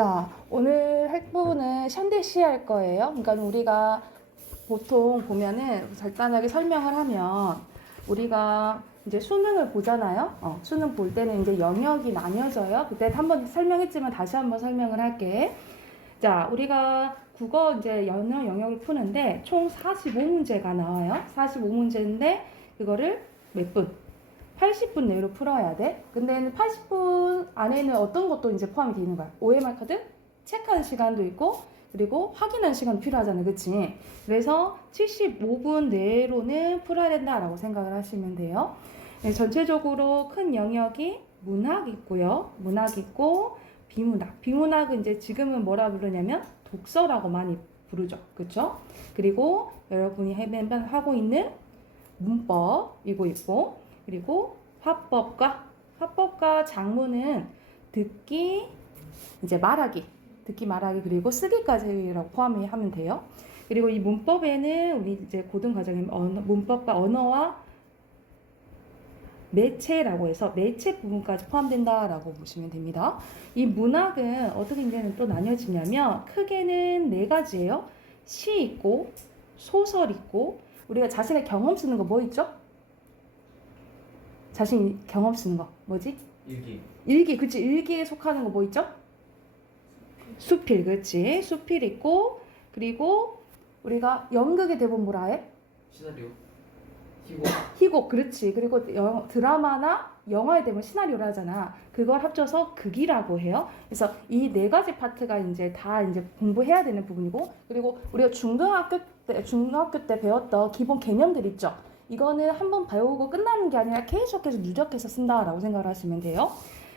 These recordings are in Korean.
자, 오늘 할 부분은 현대시 할 거예요. 그러니까 우리가 보통 보면은 간단하게 설명을 하면 우리가 이제 수능을 보잖아요. 수능 볼 때는 이제 영역이 나뉘어져요. 그때 한번 설명했지만 다시 한번 설명을 할게. 자, 우리가 국어 이제 여러 영역을 푸는데 총 45문제가 나와요. 45문제인데 그거를 몇 분? 80분 내로 풀어야 돼. 근데 80분 안에는 어떤 것도 이제 포함이 되는 거야. OMR 카드 체크하는 시간도 있고, 그리고 확인하는 시간도 필요하잖아. 그치? 그래서 75분 내로는 풀어야 된다라고 생각을 하시면 돼요. 네, 전체적으로 큰 영역이 문학 있고요. 문학 있고, 비문학. 비문학은 이제 지금은 뭐라 부르냐면 독서라고 많이 부르죠. 그쵸? 그리고 여러분이 하고 있는 문법, 이거 있고, 그리고 화법과 작문은 듣기, 이제 말하기, 그리고 쓰기까지라고 포함을 하면 돼요. 그리고 이 문법에는 우리 이제 고등 과정에 문법과 언어와 매체라고 해서 매체 부분까지 포함된다라고 보시면 됩니다. 이 문학은 어떻게 이제는 또 나뉘어지냐면 크게는 4가지예요. 시 있고, 소설 있고, 우리가 자신의 경험 쓰는 거 뭐 있죠? 자신 경험 쓰는 거 뭐지? 일기, 그치? 일기에 속하는 거 뭐 있죠? 수필, 그치? 수필 있고, 그리고 우리가 연극의 대본 뭐라 해? 시나리오. 희곡, 그렇지. 그리고 드라마나 영화의 대본 시나리오를 하잖아. 그걸 합쳐서 극이라고 해요. 그래서 이 4가지 파트가 이제 다 이제 공부해야 되는 부분이고, 그리고 우리가 중학교 때 배웠던 기본 개념들 있죠. 이거는 한번 배우고 끝나는 게 아니라 계속해서 누적해서 쓴다라고 생각을 하시면 돼요.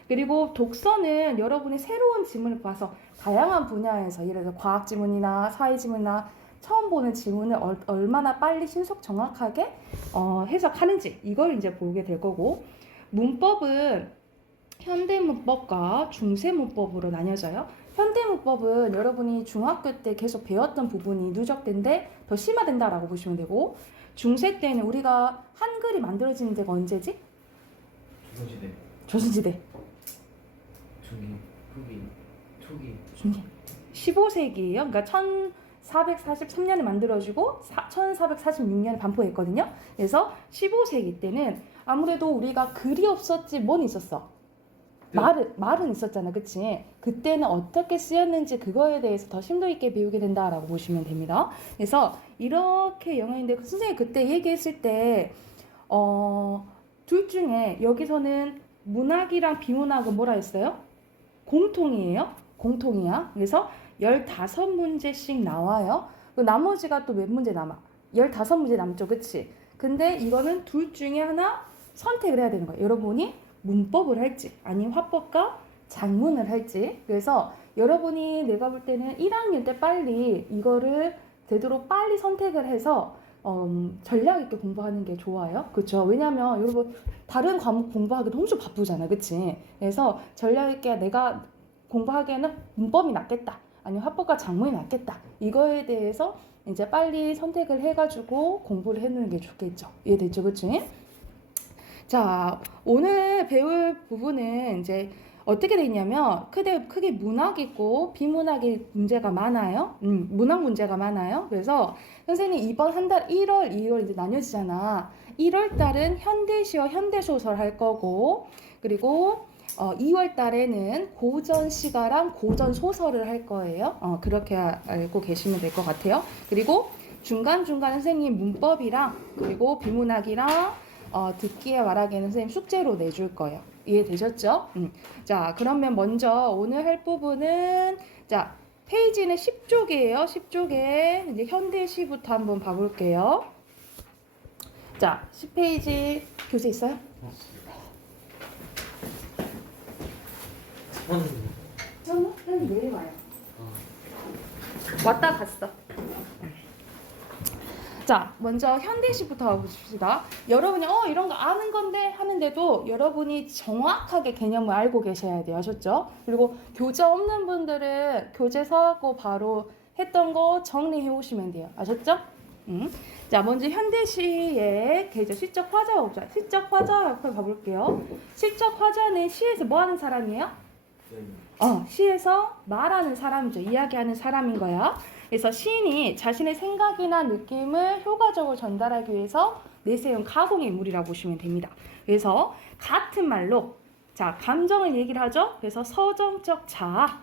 그리고 독서는 여러분이 새로운 지문을 봐서 다양한 분야에서 예를 들어 과학 지문이나 사회 지문이나 처음 보는 지문을 얼마나 빨리 신속 정확하게 해석하는지 이걸 이제 보게 될 거고, 문법은 현대문법과 중세문법으로 나뉘어져요. 현대문법은 여러분이 중학교 때 계속 배웠던 부분이 누적된데 더 심화된다라고 보시면 되고, 중세 때는 우리가 한글이 만들어지는 데가 언제지? 조선시대. 중기, 후기, 초기. 중기. 15세기예요. 그러니까 1443년에 만들어지고 1446년에 반포했거든요. 그래서 15세기 때는 아무래도 우리가 글이 없었지 뭔 있었어? 말은 있었잖아. 그치? 그때는 어떻게 쓰였는지 그거에 대해서 더 심도 있게 배우게 된다라고 보시면 됩니다. 그래서 이렇게 영역인데 선생님이 그때 얘기했을 때 둘 중에 여기서는 문학이랑 비문학은 뭐라 했어요? 공통이에요. 공통이야. 그래서 15문제씩 나와요. 나머지가 또 몇 문제 남아? 15문제 남죠. 그치? 근데 이거는 둘 중에 하나 선택을 해야 되는 거예요. 여러분이 문법을 할지 아니면 화법과 작문을 할지. 그래서 여러분이 내가 볼 때는 1학년 때 빨리 이거를 되도록 빨리 선택을 해서 전략 있게 공부하는 게 좋아요. 그렇죠? 왜냐면 여러분 다른 과목 공부하기도 엄청 바쁘잖아. 그치? 그래서 전략 있게 내가 공부하기에는 문법이 낫겠다. 아니면 화법과 작문이 낫겠다. 이거에 대해서 이제 빨리 선택을 해가지고 공부를 해놓는 게 좋겠죠. 이해됐죠? 그치? 자, 오늘 배울 부분은 이제 어떻게 돼 있냐면 크게 문학 있고 비문학의 문제가 많아요. 문학 문제가 많아요. 그래서 선생님 이번 한 달 1월, 2월 이제 나뉘어지잖아. 1월 달은 현대시와 현대소설 할 거고, 그리고 2월 달에는 고전 시가랑 고전 소설을 할 거예요. 그렇게 알고 계시면 될 것 같아요. 그리고 중간중간 선생님 문법이랑 그리고 비문학이랑 듣기에 말하기에는 선생님 숙제로 내줄 거예요. 이해되셨죠? 자, 그러면 먼저 오늘 할 부분은 자, 페이지는 10쪽이에요. 10쪽에 이제 현대시부터 한번 봐볼게요. 자, 10페이지 교재 있어요? 저는 내일 와요. 왔다 갔어. 자, 먼저 현대시부터 가봅시다. 여러분이 이런 거 아는 건데 하는데도 여러분이 정확하게 개념을 알고 계셔야 돼요. 아셨죠? 그리고 교재 없는 분들은 교재 사고 바로 했던 거 정리해 오시면 돼요. 아셨죠? 자, 먼저 현대시의 계절 시적 화자 봅시다. 시적 화자 앞에 가볼게요. 시적 화자는 시에서 뭐 하는 사람이에요? 시에서 말하는 사람이죠. 이야기하는 사람인 거야. 그래서 시인이 자신의 생각이나 느낌을 효과적으로 전달하기 위해서 내세운 가공의 인물이라고 보시면 됩니다. 그래서 같은 말로 자 감정을 얘기를 하죠. 그래서 서정적 자아,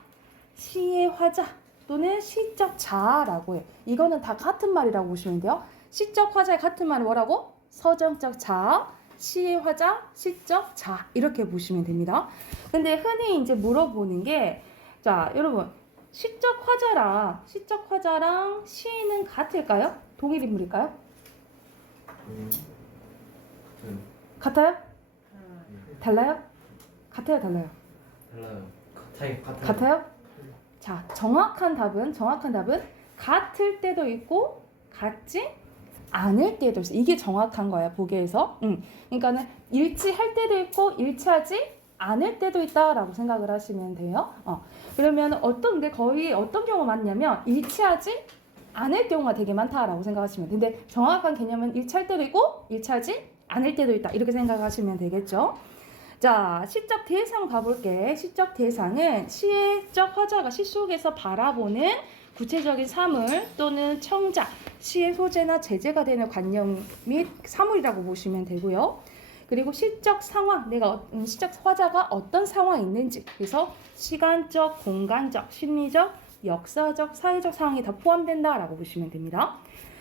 시의 화자 또는 시적 자아라고 해요. 이거는 다 같은 말이라고 보시면 돼요. 시적 화자의 같은 말은 뭐라고? 서정적 자아, 시의 화자, 시적 자아 이렇게 보시면 됩니다. 근데 흔히 이제 물어보는 게 자 여러분 시적 화자랑 시인은 같을까요? 동일 인물일까요? 같아요? 달라요? 같아요, 달라요? 달라요. 같아요. 같아요? 자, 정확한 답은 같을 때도 있고 같지 않을 때도 있어. 이게 정확한 거야, 보기에서. 그러니까는 일치할 때도 있고 일치하지 않을 때도 있다라고 생각을 하시면 돼요. 그러면 거의 어떤 경우가 많냐면 일치하지 않을 경우가 되게 많다라고 생각하시면 돼요. 근데 정확한 개념은 일치할 때도 있고 일치하지 않을 때도 있다. 이렇게 생각하시면 되겠죠. 자, 시적 대상 봐볼게. 시적 대상은 시적 화자가 시 속에서 바라보는 구체적인 사물 또는 청자, 시의 소재나 제재가 되는 관념 및 사물이라고 보시면 되고요. 그리고 시적 상황, 시적 화자가 어떤 상황이 있는지, 그래서 시간적, 공간적, 심리적, 역사적, 사회적 상황이 다 포함된다라고 보시면 됩니다.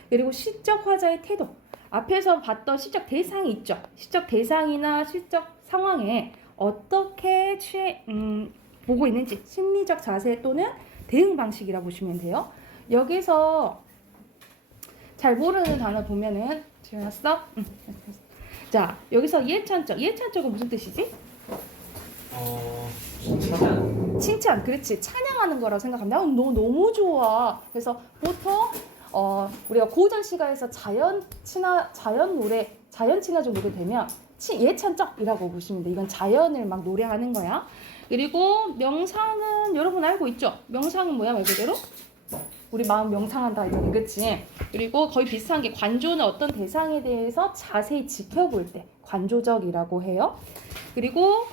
그리고 시적 화자의 태도, 앞에서 봤던 시적 대상이 있죠. 시적 대상이나 시적 상황에 어떻게 보고 있는지 심리적 자세 또는 대응 방식이라고 보시면 돼요. 여기서 잘 모르는 단어 보면은 지났어? 자, 여기서 예찬적은 무슨 뜻이지? 칭찬, 그렇지. 찬양하는 거라고 생각합니다. 너 너무 좋아. 그래서 보통 우리가 고전 시가에서 자연 친화적 노래 되면 예찬적이라고 보시면 돼. 이건 자연을 막 노래하는 거야. 그리고 명상은 여러분 알고 있죠? 명상은 뭐야 말 그대로? 우리 마음 명상한다 이거는 그치? 그리고 거의 비슷한 게 관조는 어떤 대상에 대해서 자세히 지켜볼 때 관조적이라고 해요. 그리고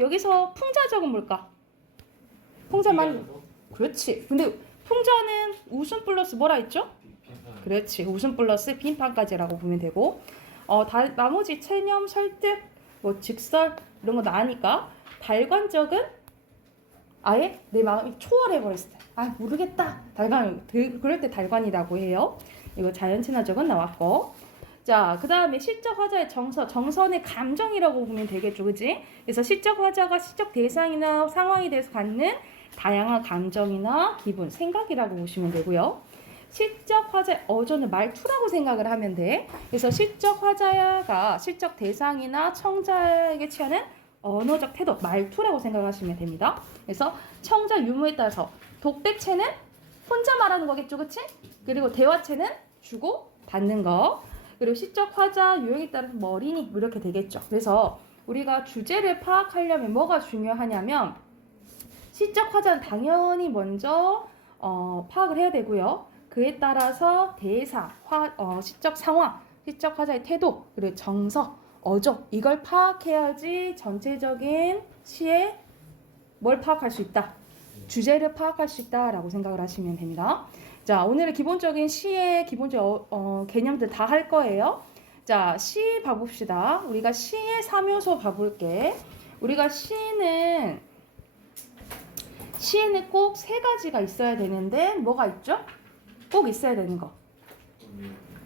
여기서 풍자적은 뭘까? 풍자만 그렇지. 근데 풍자는 웃음 플러스 뭐라 했죠? 그렇지. 웃음 플러스 빈판까지라고 보면 되고 나머지 체념, 설득, 직설 이런 거 나으니까 달관적은 아예 내 마음이 초월해버렸을 때 모르겠다. 그럴 때 달관이라고 해요. 이거 자연 친화적은 나왔고 자, 그 다음에 시적 화자의 정선의 감정이라고 보면 되겠죠. 그지? 그래서 시적 화자가 시적 대상이나 상황에 대해서 갖는 다양한 감정이나 기분, 생각이라고 보시면 되고요. 시적 화자의 어조는 말투라고 생각을 하면 돼. 그래서 시적 화자가 시적 대상이나 청자에게 취하는 언어적 태도, 말투라고 생각하시면 됩니다. 그래서 청자 유무에 따라서 독백체는 혼자 말하는 거겠죠, 그치? 그리고 대화체는 주고 받는 거. 그리고 시적 화자 유형에 따라서 머리니 이렇게 되겠죠. 그래서 우리가 주제를 파악하려면 뭐가 중요하냐면 시적 화자는 당연히 먼저 파악을 해야 되고요. 그에 따라서 대사, 시적 상황, 시적 화자의 태도, 그리고 정서, 어조 이걸 파악해야지 전체적인 시에 뭘 파악할 수 있다. 주제를 파악할 수 있다라고 생각을 하시면 됩니다. 자, 오늘은 기본적인 시의 기본적 개념들 다 할 거예요. 자, 시 봐봅시다. 우리가 시의 3요소 봐볼게. 우리가 시는 꼭 세 가지가 있어야 되는데 뭐가 있죠? 꼭 있어야 되는 거.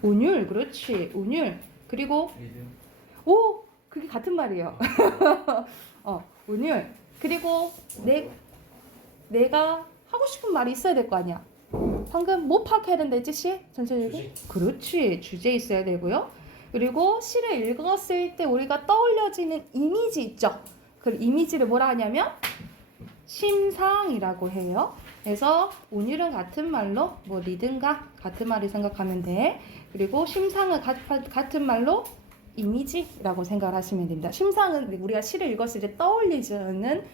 운율, 그렇지. 운율. 그리고 그게 같은 말이에요. 운율. 그리고 내가 하고 싶은 말이 있어야 될 거 아니야. 방금 뭐 파악해야 된다 했지, 시? 전체적으로? 그렇지. 주제 있어야 되고요. 그리고 시를 읽었을 때 우리가 떠올려지는 이미지 있죠. 그 이미지를 뭐라 하냐면 심상이라고 해요. 그래서 운율은 같은 말로 리듬과 같은 말을 생각하면 돼. 그리고 심상은 같은 말로 이미지라고 생각을 하시면 됩니다. 심상은 우리가 시를 읽었을 때 떠올리는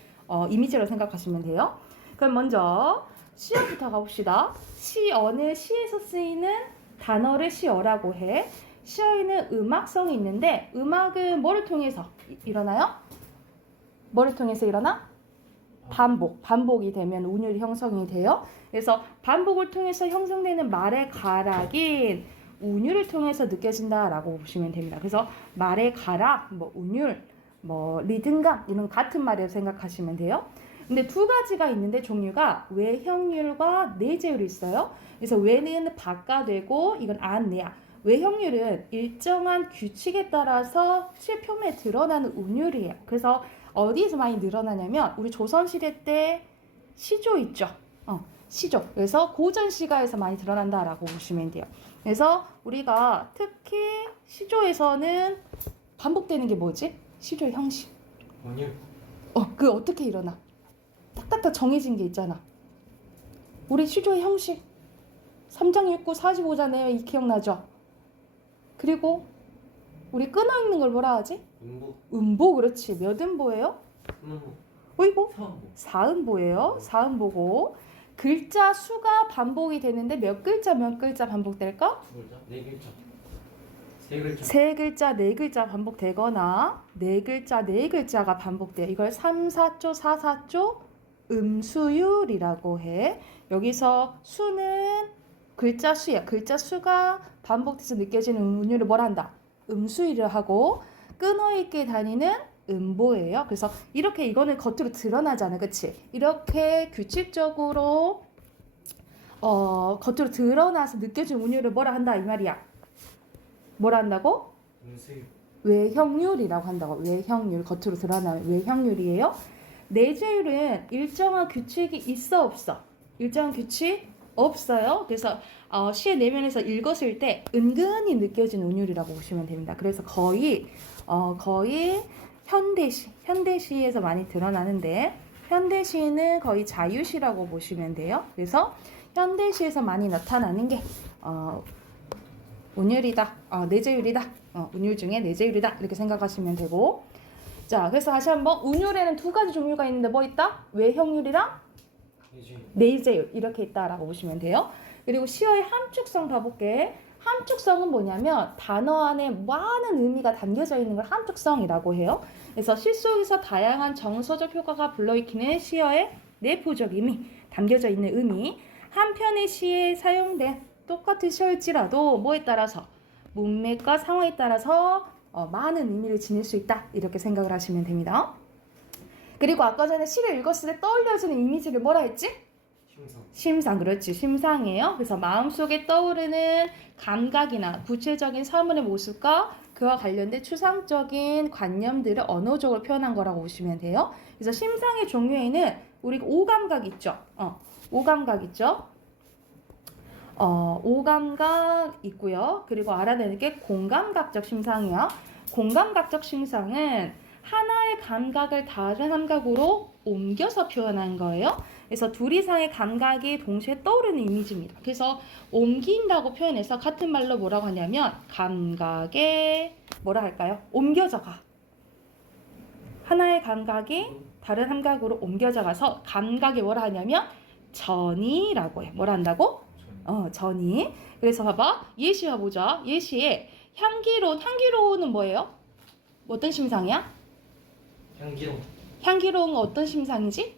이미지라고 생각하시면 돼요. 그럼 먼저 시어부터 가봅시다. 시어는 시에서 쓰이는 단어를 시어라고 해. 시어에는 음악성이 있는데 음악은 뭐를 통해서 일어나요? 뭐를 통해서 일어나? 반복이 되면 운율이 형성이 돼요. 그래서 반복을 통해서 형성되는 말의 가락인 운율을 통해서 느껴진다라고 보시면 됩니다. 그래서 말의 가락, 뭐 운율, 뭐 리듬감 이런 같은 말이라고 생각하시면 돼요. 근데 두 가지가 있는데 종류가 외형률과 내재율이 있어요. 그래서 외는 바가 되고 이건 안, 내야. 외형률은 일정한 규칙에 따라서 실 표면에 드러나는 운율이에요. 그래서 어디에서 많이 늘어나냐면 우리 조선시대 때 시조 있죠. 시조. 그래서 고전 시가에서 많이 드러난다라고 보시면 돼요. 그래서 우리가 특히 시조에서는 반복되는 게 뭐지? 시조의 형식. 원율. 그 어떻게 일어나? 딱딱딱 정해진 게 있잖아. 우리 시조의 형식 3장 6구 45잖아요. 이 기억나죠? 그리고 우리 끊어 있는 걸 뭐라 하지? 음보. 그렇지. 몇 음보예요? 어이구, 4음보예요. 4음보고 글자 수가 반복이 되는데 몇 글자 반복될까? 두 글자? 네 글자. 세 글자. 세 글자, 네 글자 반복되거나 네 글자, 네 글자가 반복돼요. 이걸 3, 4조, 4, 4조 음수율이라고 해. 여기서 수는 글자 수야. 글자 수가 반복돼서 느껴지는 운율을 뭐라 한다? 음수율을 하고 끊어있게 다니는 음보예요. 그래서 이렇게 이거는 겉으로 드러나잖아. 그치? 이렇게 규칙적으로 겉으로 드러나서 느껴지는 운율을 뭐라 한다 이 말이야. 뭐라 한다고? 음수율. 외형률이라고 한다고. 외형률. 겉으로 드러나는 외형률이에요. 내재율은 일정한 규칙이 있어 없어? 일정한 규칙 없어요. 그래서 시의 내면에서 읽었을 때 은근히 느껴지는 운율이라고 보시면 됩니다. 그래서 거의 현대시에서 많이 드러나는데 현대시는 거의 자유시라고 보시면 돼요. 그래서 현대시에서 많이 나타나는 게 운율이다, 내재율이다, 운율 중에 내재율이다 이렇게 생각하시면 되고. 자, 그래서 다시 한번 운율에는 두 가지 종류가 있는데 뭐 있다? 외형률이랑 내재율 이렇게 있다라고 보시면 돼요. 그리고 시어의 함축성 봐볼게. 함축성은 뭐냐면 단어 안에 많은 의미가 담겨져 있는 걸 함축성이라고 해요. 그래서 시 속에서 다양한 정서적 효과가 불러일으키는 시어의 내포적 의미, 담겨져 있는 의미. 한편의 시에 사용된 똑같은 시어일지라도 뭐에 따라서 문맥과 상황에 따라서 많은 의미를 지닐 수 있다 이렇게 생각을 하시면 됩니다. 그리고 아까 전에 시를 읽었을 때 떠올려지는 이미지를 뭐라 했지? 심상. 그렇지. 심상이에요. 그래서 마음속에 떠오르는 감각이나 구체적인 사물의 모습과 그와 관련된 추상적인 관념들을 언어적으로 표현한 거라고 보시면 돼요. 그래서 심상의 종류에는 우리가 오감각 있죠. 오감각 있죠. 오감각 있고요. 그리고 알아내는 게 공감각적 심상이요. 공감각적 심상은 하나의 감각을 다른 감각으로 옮겨서 표현한 거예요. 그래서 둘 이상의 감각이 동시에 떠오르는 이미지입니다. 그래서 옮긴다고 표현해서 같은 말로 뭐라고 하냐면 감각에 뭐라 할까요? 옮겨져 가. 하나의 감각이 다른 감각으로 옮겨져 가서 감각에 뭐라 하냐면 전이라고 해. 뭐라 한다고? 전이. 그래서 봐봐. 예시 봐보자. 예시에 향기로운 뭐예요? 어떤 심상이야? 향기로운 건 어떤 심상이지?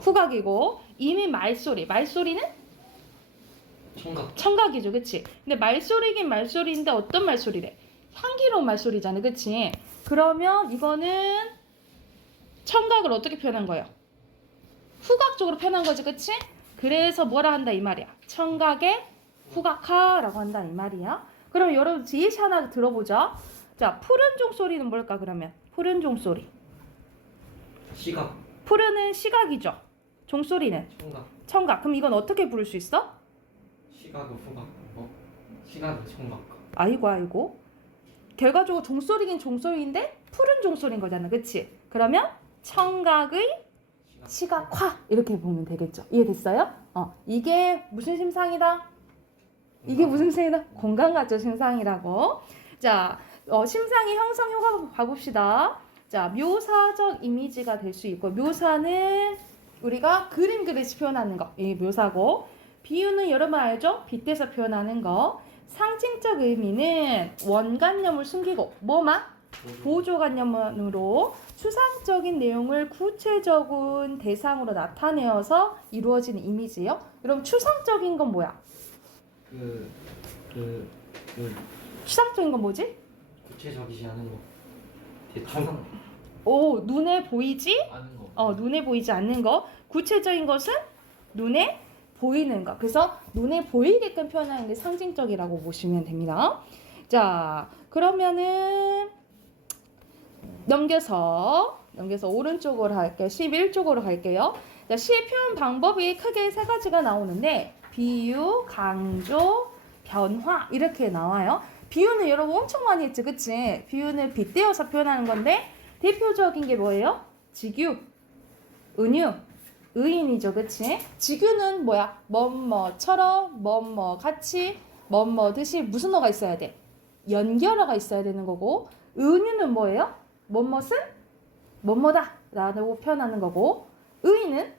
후각이고. 이미 말소리는? 청각이죠. 그치? 근데 말소리긴 말소리인데 어떤 말소리래? 향기로운 말소리잖아. 그치? 그러면 이거는 청각을 어떻게 표현한 거예요? 후각적으로 표현한 거지. 그치? 그래서 뭐라 한다 이 말이야. 청각에 후각하라고 한다 이 말이야. 그러면 여러분 예시 하나 들어보자. 자, 푸른 종소리는 뭘까 그러면? 푸른 종소리. 시각. 푸른은 시각이죠. 종소리는? 청각. 그럼 이건 어떻게 부를 수 있어? 시각은 후각. 시각은 청각. 아이고. 결과적으로 종소리긴 종소리인데 푸른 종소리인 거잖아. 그치? 그러면 청각의 시각화 이렇게 보면 되겠죠. 이해됐어요? 이게 무슨 심상이다? 이게 무슨 심상이다? 공감각적 심상이라고. 자, 심상의 형성 효과 봐봅시다. 자, 묘사적 이미지가 될 수 있고, 묘사는 우리가 그림 그리듯이 표현하는 거, 이게 묘사고, 비유는 여러분 알죠? 빗대서 표현하는 거. 상징적 의미는 원관념을 숨기고 뭐만? 보조관념으로 추상적인 내용을 구체적인 대상으로 나타내어서 이루어지는 이미지예요. 여러분 추상적인 건 뭐야? 그 추상적인 건 뭐지? 구체적이지 않은 거. 대충 오, 눈에 보이지? 아는 거. 눈에 보이지 않는 거. 구체적인 것은 눈에 보이는 거. 그래서 눈에 보이게끔 표현하는 게 상징적이라고 보시면 됩니다. 자, 그러면은 넘겨서 오른쪽으로 할게요. 11쪽으로 갈게요. 자, 시의 표현 방법이 크게 세 가지가 나오는데 비유, 강조, 변화 이렇게 나와요. 비유는 여러분 엄청 많이 했지, 그치? 비유는 빗대어서 표현하는 건데 대표적인 게 뭐예요? 직유, 은유, 의인이죠, 그치? 직유는 뭐야? 뭐뭐처럼, 뭐뭐 같이, 뭐뭐듯이 무슨 어가 있어야 돼? 연결어가 있어야 되는 거고, 은유는 뭐예요? 뭐뭇은 뭐뭐다 라고 표현하는 거고, 의인은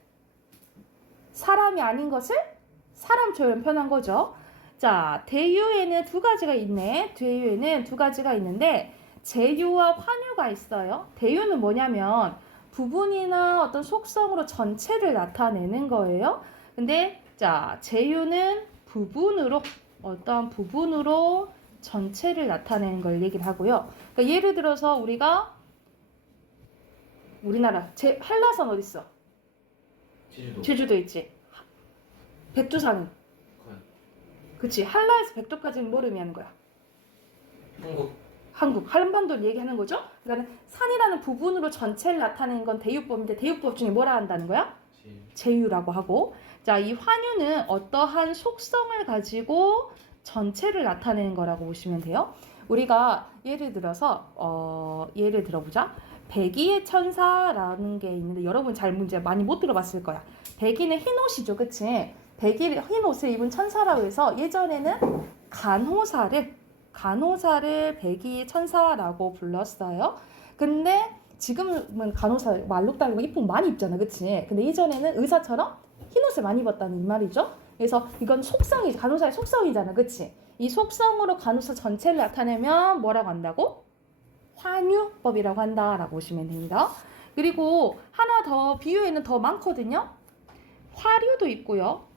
사람이 아닌 것을 사람처럼 표현한 거죠. 자, 대유에는 두 가지가 있네. 대유에는 두 가지가 있는데 제유와 환유가 있어요. 대유는 뭐냐면 부분이나 어떤 속성으로 전체를 나타내는 거예요. 근데 자, 제유는 부분으로 어떤 부분으로 전체를 나타내는 걸 얘기를 하고요. 그러니까 예를 들어서 우리나라 한라산 어디 있어? 제주도 있지. 백두산은? 그치. 한라에서 백두까지는 뭘 의미하는 거야? 한국, 한반도를 얘기하는 거죠. 그러니까 산이라는 부분으로 전체를 나타내는 건 대유법인데 대유법 중에 뭐라 한다는 거야? 제유라고 하고. 자, 이 환유는 어떠한 속성을 가지고 전체를 나타내는 거라고 보시면 돼요. 우리가 예를 들어보자. 백의의 천사라는 게 있는데 여러분 잘 문제 많이 못 들어봤을 거야. 백의는 흰 옷이죠, 그치? 백의 흰 옷을 입은 천사라고 해서 예전에는 간호사를 백의의 천사라고 불렀어요. 근데 지금은 간호사 말룩 달고 이쁜 거 많이 입잖아, 그치? 근데 예전에는 의사처럼 흰 옷을 많이 입었다는 이 말이죠. 그래서 이건 속성이 간호사의 속성이잖아, 그치? 이 속성으로 간호사 전체를 나타내면 뭐라고 한다고? 환유법이라고 한다라고 보시면 됩니다. 그리고 하나 더 비유에는 더 많거든요. 화류도 있고요.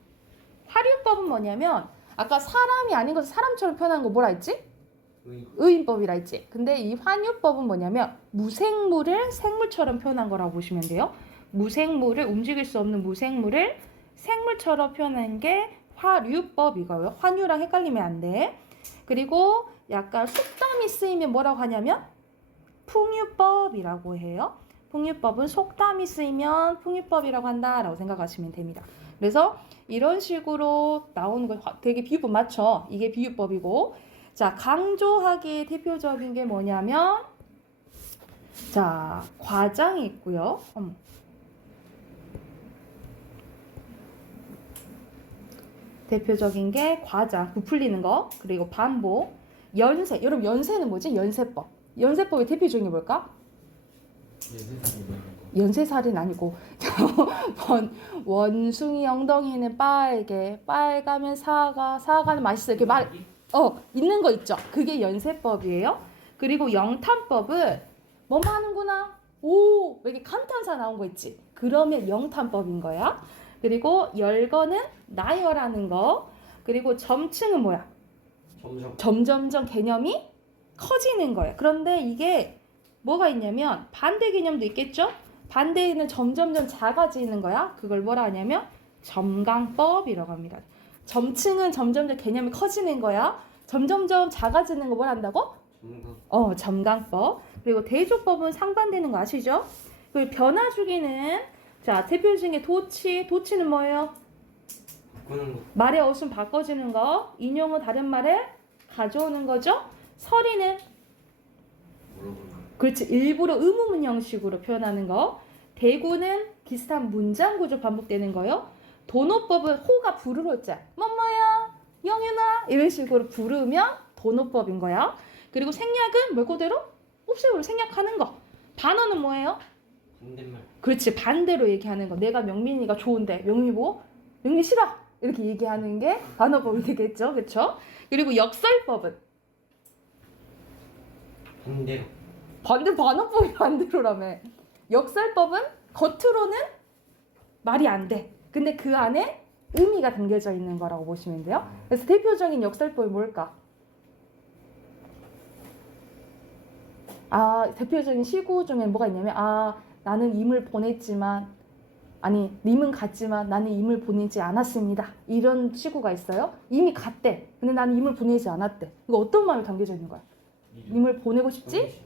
화류법은 뭐냐면 아까 사람이 아닌 것을 사람처럼 표현하는 거 뭐라 했지? 의인법이라 했지. 근데 이 환유법은 뭐냐면 무생물을 생물처럼 표현한 거라고 보시면 돼요. 무생물을 움직일 수 없는 무생물을 생물처럼 표현하는 게 화류법이고요. 환유랑 헷갈리면 안 돼. 그리고 약간 속담이 쓰이면 뭐라고 하냐면 풍유법이라고 해요. 풍유법은 속담이 쓰이면 풍유법이라고 한다라고 생각하시면 됩니다. 그래서 이런 식으로 나오는 거 되게 비유법 맞죠? 이게 비유법이고. 자, 강조하기의 대표적인 게 뭐냐면 자, 과장이 있고요. 대표적인 게 과장, 부풀리는 거, 그리고 반복, 연세. 여러분 연세는 뭐지? 연세법. 연세법의 대표적인 게 뭘까? 연쇄살인 아니고 원숭이 엉덩이는 빨개, 빨가면 사과는 맛있어. 이렇게 있는 거 있죠. 그게 연쇄법이에요. 그리고 영탄법은 뭐뭐 하는구나. 오, 이렇게 감탄사 나온 거 있지. 그러면 영탄법인 거야. 그리고 열거는 나열하는 거. 그리고 점층은 뭐야? 점점점 개념이 커지는 거예요. 그런데 이게 뭐가 있냐면 반대 개념도 있겠죠? 반대는 점점점 작아지는 거야. 그걸 뭐라 하냐면 점강법이라고 합니다. 점층은 점점점 개념이 커지는 거야. 점점점 작아지는 거 뭐라 한다고? 점강법. 그리고 대조법은 상반되는 거 아시죠? 그리고 변화주기는 자, 대표 중에 도치는 뭐예요? 말의 어순 바꿔주는 거. 인용은 다른 말을 가져오는 거죠. 서리는 그렇지, 일부러 의문문 형식으로 표현하는 거. 대구는 비슷한 문장 구조 반복되는 거요. 도노법은 호가 부르러 있잖아. 뭐뭐야, 영윤아 이런 식으로 부르면 도노법인 거야. 그리고 생략은 말 그대로 옵션으로 생략하는 거. 반어는 뭐예요? 반대말. 그렇지, 반대로 얘기하는 거. 내가 명민이가 좋은데 명민이 뭐? 명민 싫어 이렇게 얘기하는 게 반어법이 되겠죠, 그렇죠? 그리고 역설법은 반대로. 반대 반어법이 반대로라며. 역설법은 겉으로는 말이 안 돼. 근데 그 안에 의미가 담겨져 있는 거라고 보시면 돼요. 그래서 대표적인 역설법이 뭘까? 대표적인 시구 중에 뭐가 있냐면 나는 임을 보냈지만 님은 갔지만 나는 임을 보내지 않았습니다. 이런 시구가 있어요. 이미 갔대. 근데 나는 임을 보내지 않았대. 이거 어떤 마음이 담겨져 있는 거야? 임을 보내고 싶지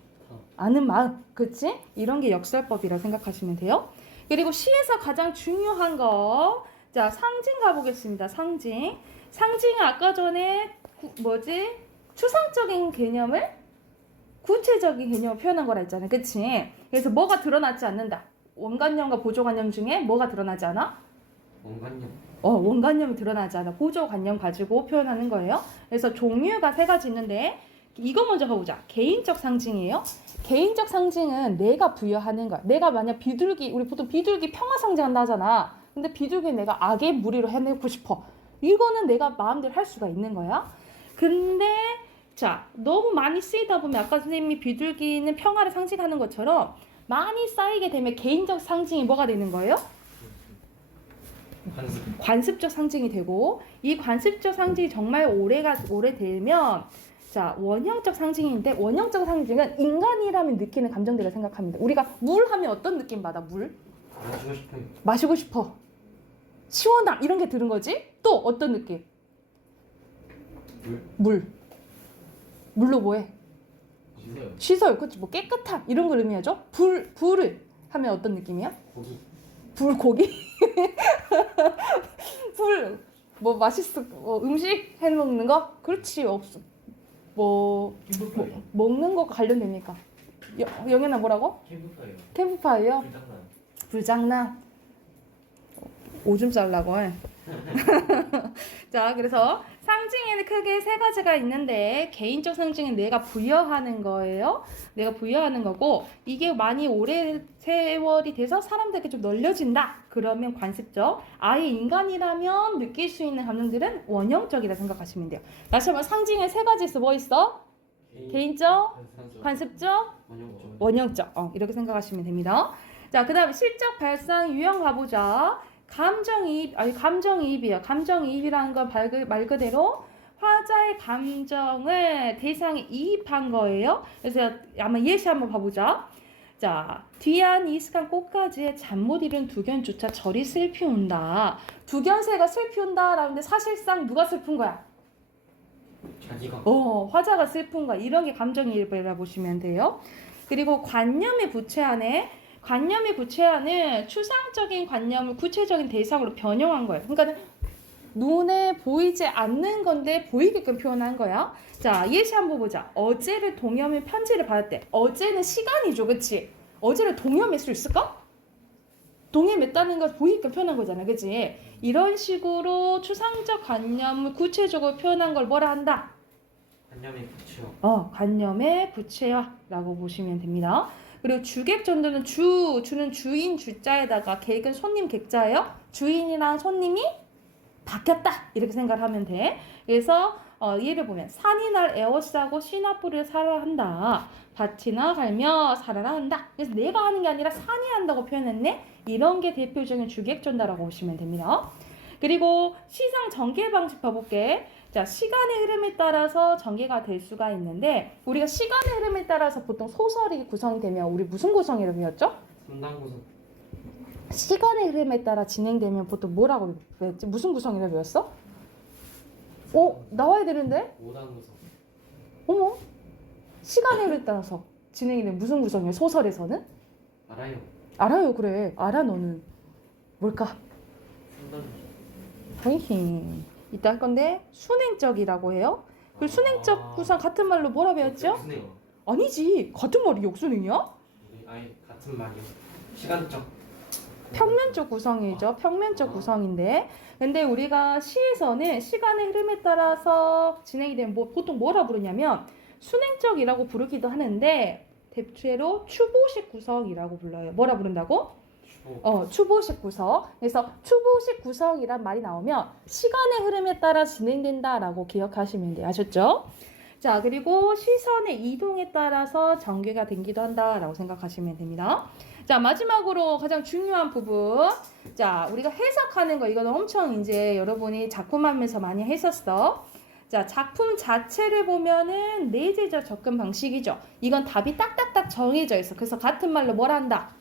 않은 마음. 그치? 이런 게 역설법이라고 생각하시면 돼요. 그리고 시에서 가장 중요한 거, 자, 상징 가보겠습니다. 상징. 상징은 아까 전에 추상적인 개념을 구체적인 개념을 표현한 거라 했잖아요. 그치? 그래서 뭐가 드러나지 않는다. 원관념과 보조관념 중에 뭐가 드러나지 않아? 원관념. 원관념이 드러나지 않아. 보조관념 가지고 표현하는 거예요. 그래서 종류가 3가지 있는데 이거 먼저 가보자. 개인적 상징이에요. 개인적 상징은 내가 부여하는 거야. 내가 만약 비둘기, 우리 보통 비둘기 평화 상징한다 하잖아. 근데 비둘기 내가 악의 무리로 해내고 싶어. 이거는 내가 마음대로 할 수가 있는 거야. 근데 자, 너무 많이 쓰이다 보면 아까 선생님이 비둘기는 평화를 상징하는 것처럼 많이 쌓이게 되면 개인적 상징이 뭐가 되는 거예요? 관습적 상징이 되고, 이 관습적 상징이 정말 오래되면 자, 원형적 상징인데, 원형적 상징은 인간이라면 느끼는 감정들을 생각합니다. 우리가 물 하면 어떤 느낌 받아? 물? 마시고 싶어요. 마시고 싶어. 시원함 이런 게 드는 거지? 또 어떤 느낌? 물. 물로 뭐해? 씻어요. 그치? 뭐 깨끗함 이런 걸 의미하죠? 불을 하면 어떤 느낌이야? 고기. 불고기? 뭐 음식 해 먹는 거? 그렇지. 없어. 먹는 거과 관련됩니까? 영현아 뭐라고? 캠프파이어. 캠프파이어? 불장난. 불장난. 오줌 쌀라고 해. 자, 그래서 상징에는 크게 3가지가 있는데 개인적 상징은 내가 부여하는 거예요. 내가 부여하는 거고, 이게 많이 오래 세월이 돼서 사람들에게 좀 널려진다. 그러면 관습적. 아예 인간이라면 느낄 수 있는 감정들은 원형적이라 생각하시면 돼요. 다시 한번 상징에 3가지 있어. 뭐 있어? 개인적, 관습적, 원형적. 이렇게 생각하시면 됩니다. 자, 그 다음에 실적 발상 유형 가보자. 감정이입이에요. 감정이입이라는 건 말 그대로 화자의 감정을 대상에 이입한 거예요. 그래서 아마 예시 한번 봐보자. 자, 뒤안 이슥한 꽃가지에 잠 못 이룬 두견조차 저리 슬피 운다. 두견새가 슬피 운다 라는데 사실상 누가 슬픈 거야? 자기가. 화자가 슬픈 거야. 이런 게 감정이입이라 보시면 돼요. 그리고 관념의 부채하네. 관념의 부채하는 추상적인 관념을 구체적인 대상으로 변형한 거예요. 그러니까 눈에 보이지 않는 건데 보이게끔 표현한 거야. 자, 예시 한번 보자. 어제를 동여매 편지를 받았대. 어제는 시간이죠, 그치? 어제를 동여맬 수 있을까? 동여맸다는 걸 보이게끔 표현한 거잖아, 그치? 이런 식으로 추상적 관념을 구체적으로 표현한 걸 뭐라 한다? 관념의 부채화. 관념의 부채화라고 보시면 됩니다. 그리고 주객전도는 주는 주인 주자에다가 객은 손님 객자예요. 주인이랑 손님이 바뀌었다 이렇게 생각을 하면 돼. 그래서 예를 보면 산이 날 에워싸고 씨나 뿌리를 사라 한다. 밭이나 갈며 살아라 한다. 그래서 내가 하는 게 아니라 산이 한다고 표현했네. 이런 게 대표적인 주객전다라고 보시면 됩니다. 그리고 시상 전개 방식 봐볼게. 자, 시간의 흐름에 따라서 전개가 될 수가 있는데, 우리가 시간의 흐름에 따라서 보통 소설이 구성이 되면 우리 무슨 구성이라고 배웠죠? 3단 구성. 시간의 흐름에 따라 진행되면 보통 뭐라고 배웠지? 무슨 구성이라고 배웠어? 나와야 되는데? 5단 구성. 어머? 시간의 흐름에 따라서 진행이 되면 무슨 구성이에요? 소설에서는? 알아요. 알아요, 그래. 알아, 너는. 뭘까? 3단 구성. 허이히. 이따 할 건데 순행적이라고 해요. 그 순행적 구성 같은 말로 뭐라 배웠죠? 역순행. 아니지. 같은 말이 역순행이야? 아니 같은 말이요. 시간적. 평면적 구성이죠. 평면적 구성인데, 근데 우리가 시에서는 시간의 흐름에 따라서 진행이 되면 보통 뭐라 부르냐면 순행적이라고 부르기도 하는데 대체로 추보식 구성이라고 불러요. 뭐라 부른다고? 추보식 구성. 그래서 추보식 구성이란 말이 나오면 시간의 흐름에 따라 진행된다라고 기억하시면 돼요. 아셨죠? 자, 그리고 시선의 이동에 따라서 전개가 되기도 한다라고 생각하시면 됩니다. 자, 마지막으로 가장 중요한 부분. 자, 우리가 해석하는 거, 이건 엄청 이제 여러분이 작품하면서 많이 했었어. 자, 작품 자체를 보면은 내재적 접근 방식이죠. 이건 답이 딱딱딱 정해져 있어. 그래서 같은 말로 뭘 한다?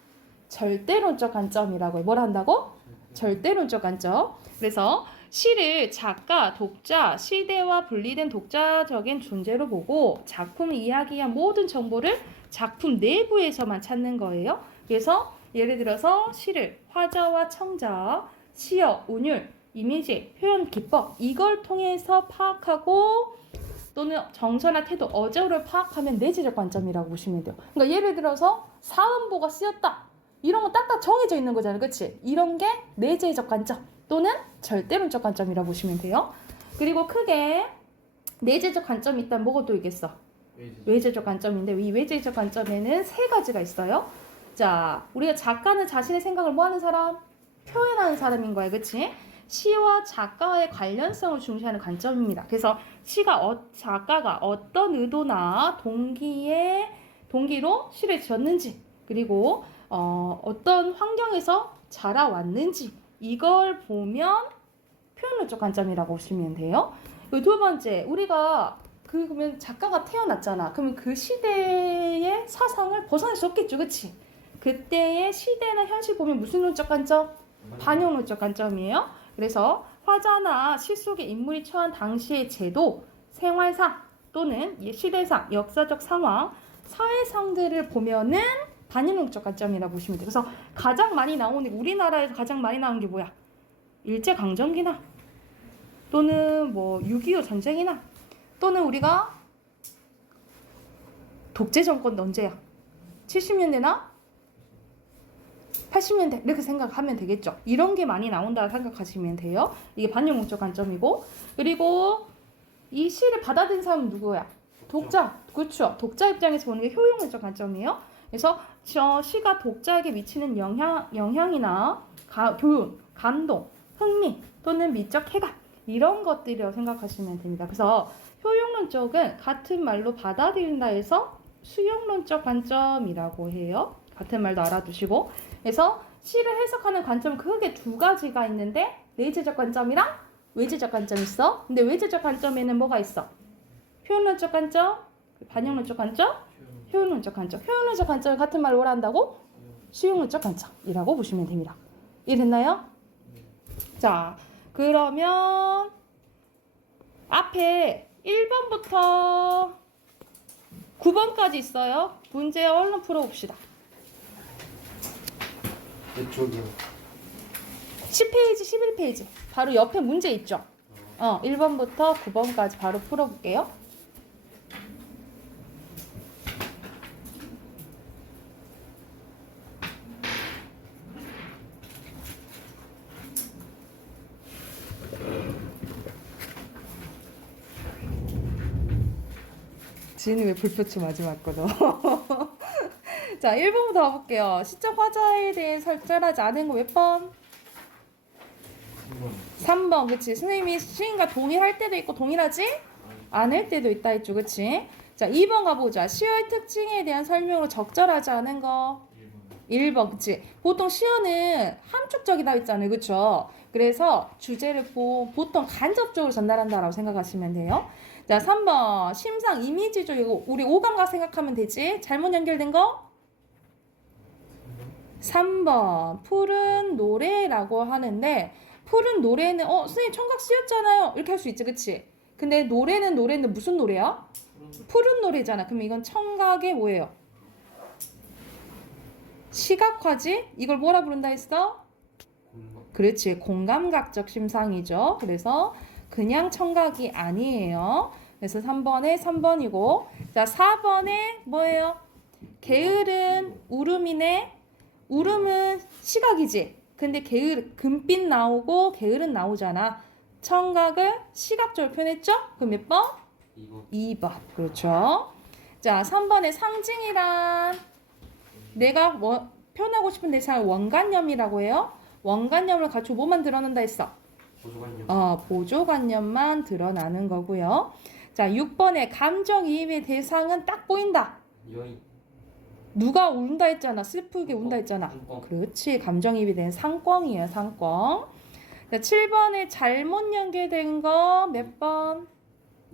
절대론적 관점이라고 해. 뭘 한다고? 절대론적 관점. 그래서 시를 작가, 독자, 시대와 분리된 독자적인 존재로 보고 작품을 이야기한 모든 정보를 작품 내부에서만 찾는 거예요. 그래서 예를 들어서 시를 화자와 청자, 시어, 운율, 이미지, 표현 기법 이걸 통해서 파악하고 또는 정서나 태도, 어조를 파악하면 내재적 관점이라고 보시면 돼요. 그러니까 예를 들어서 사음보가 쓰였다. 이런 거 딱딱 정해져 있는 거잖아요. 그치? 이런 게 내재적 관점 또는 절대론적 관점이라고 보시면 돼요. 그리고 크게 내재적 관점이 있다면 뭐가 또 있겠어? 외재적 관점인데 이 외재적 관점에는 세 가지가 있어요. 자, 우리가 작가는 자신의 생각을 뭐 하는 사람? 표현하는 사람인 거야. 그치? 시와 작가와의 관련성을 중시하는 관점입니다. 그래서 작가가 어떤 의도나 동기로 시를 지었는지 그리고 어떤 환경에서 자라왔는지 이걸 보면 표현론적 관점이라고 보시면 돼요. 두 번째, 우리가 그러면 작가가 태어났잖아. 그러면 그 시대의 사상을 벗어날 수 없겠죠, 그렇지? 그때의 시대나 현실 보면 무슨 논적 관점? 반영론적 관점이에요. 그래서 화자나 시 속의 인물이 처한 당시의 제도, 생활상 또는 시대상, 역사적 상황, 사회상들을 보면은 반영론적 관점이라고 보시면 돼요. 그래서 가장 많이 나오는 우리나라에서 가장 많이 나온 게 뭐야? 일제강점기나 또는 뭐 6.25 전쟁이나 또는 우리가 독재 정권 언제야? 70년대나 80년대 이렇게 생각하면 되겠죠. 이런 게 많이 나온다 생각하시면 돼요. 이게 반영론적 관점이고 그리고 이 시를 받아들인 사람은 누구야? 독자. 그렇죠. 독자 입장에서 보는 게 효용론적 관점이에요. 그래서 시가 독자에게 미치는 영향이나 교훈, 감동, 흥미 또는 미적 쾌감 이런 것들이라고 생각하시면 됩니다. 그래서 효용론적은 같은 말로 받아들인다 해서 수용론적 관점이라고 해요. 같은 말도 알아두시고 그래서 시를 해석하는 관점은 크게 두 가지가 있는데 내재적 관점이랑 외재적 관점이 있어. 근데 외재적 관점에는 뭐가 있어? 표현론적 관점, 반영론적 관점, 효용론적 관점. 효용론적 관점을 같은 말로 뭐라 한다고? 수용론적 관점이라고 보시면 됩니다. 이해됐나요? 자, 그러면 앞에 1번부터 9번까지 있어요. 문제 얼른 풀어봅시다. 이쪽이요. 10페이지, 11페이지. 바로 옆에 문제 있죠? 1번부터 9번까지 바로 풀어볼게요. 지은이 왜 불빛을 마지막 거죠? 자, 1번부터 가볼게요. 시적 화자에 대해 설정하지 않은 거 몇 번? 3번, 그치? 선생님이 시인과 동일할 때도 있고 동일하지 않을 때도 있다 했죠, 그치? 자, 2번 가보자. 시의 특징에 대한 설명으로 적절하지 않은 거 1번, 그치? 보통 시어는 함축적이다 했잖아요, 그쵸? 그래서 주제를 보통 간접적으로 전달한다라고 생각하시면 돼요. 자, 3번 심상 이미지죠. 이거 우리 오감각 생각하면 되지. 잘못 연결된 거? 3번 푸른 노래라고 하는데 푸른 노래는 선생님 청각 쓰였잖아요. 이렇게 할 수 있지, 그치? 근데 노래는 무슨 노래야? 푸른 노래잖아. 그럼 이건 청각의 뭐예요? 시각화지? 이걸 뭐라 부른다 했어? 그렇지, 공감각적 심상이죠. 그래서 그냥 청각이 아니에요. 그래서 3번에 3번이고 자 4번에 뭐예요? 게으른 울음이네. 울음은 시각이지. 근데 금빛 나오고 게으른 나오잖아. 청각을 시각적으로 표현했죠? 그럼 몇 번? 2번. 그렇죠. 자 3번에 상징이란 내가 표현하고 싶은 대상을 원관념이라고 해요. 원관념을 갖추고 뭐만 드러난다 했어? 보조관념. 보조관념만 드러나는 거고요. 자, 6번에 감정이입의 대상은 딱 보인다. 여인. 누가 운다 했잖아. 슬프게 운다 했잖아. 상권. 그렇지. 감정이입이 된 상꽝이에요. 상꽝. 자, 7번에 잘못 연결된 거 몇 번?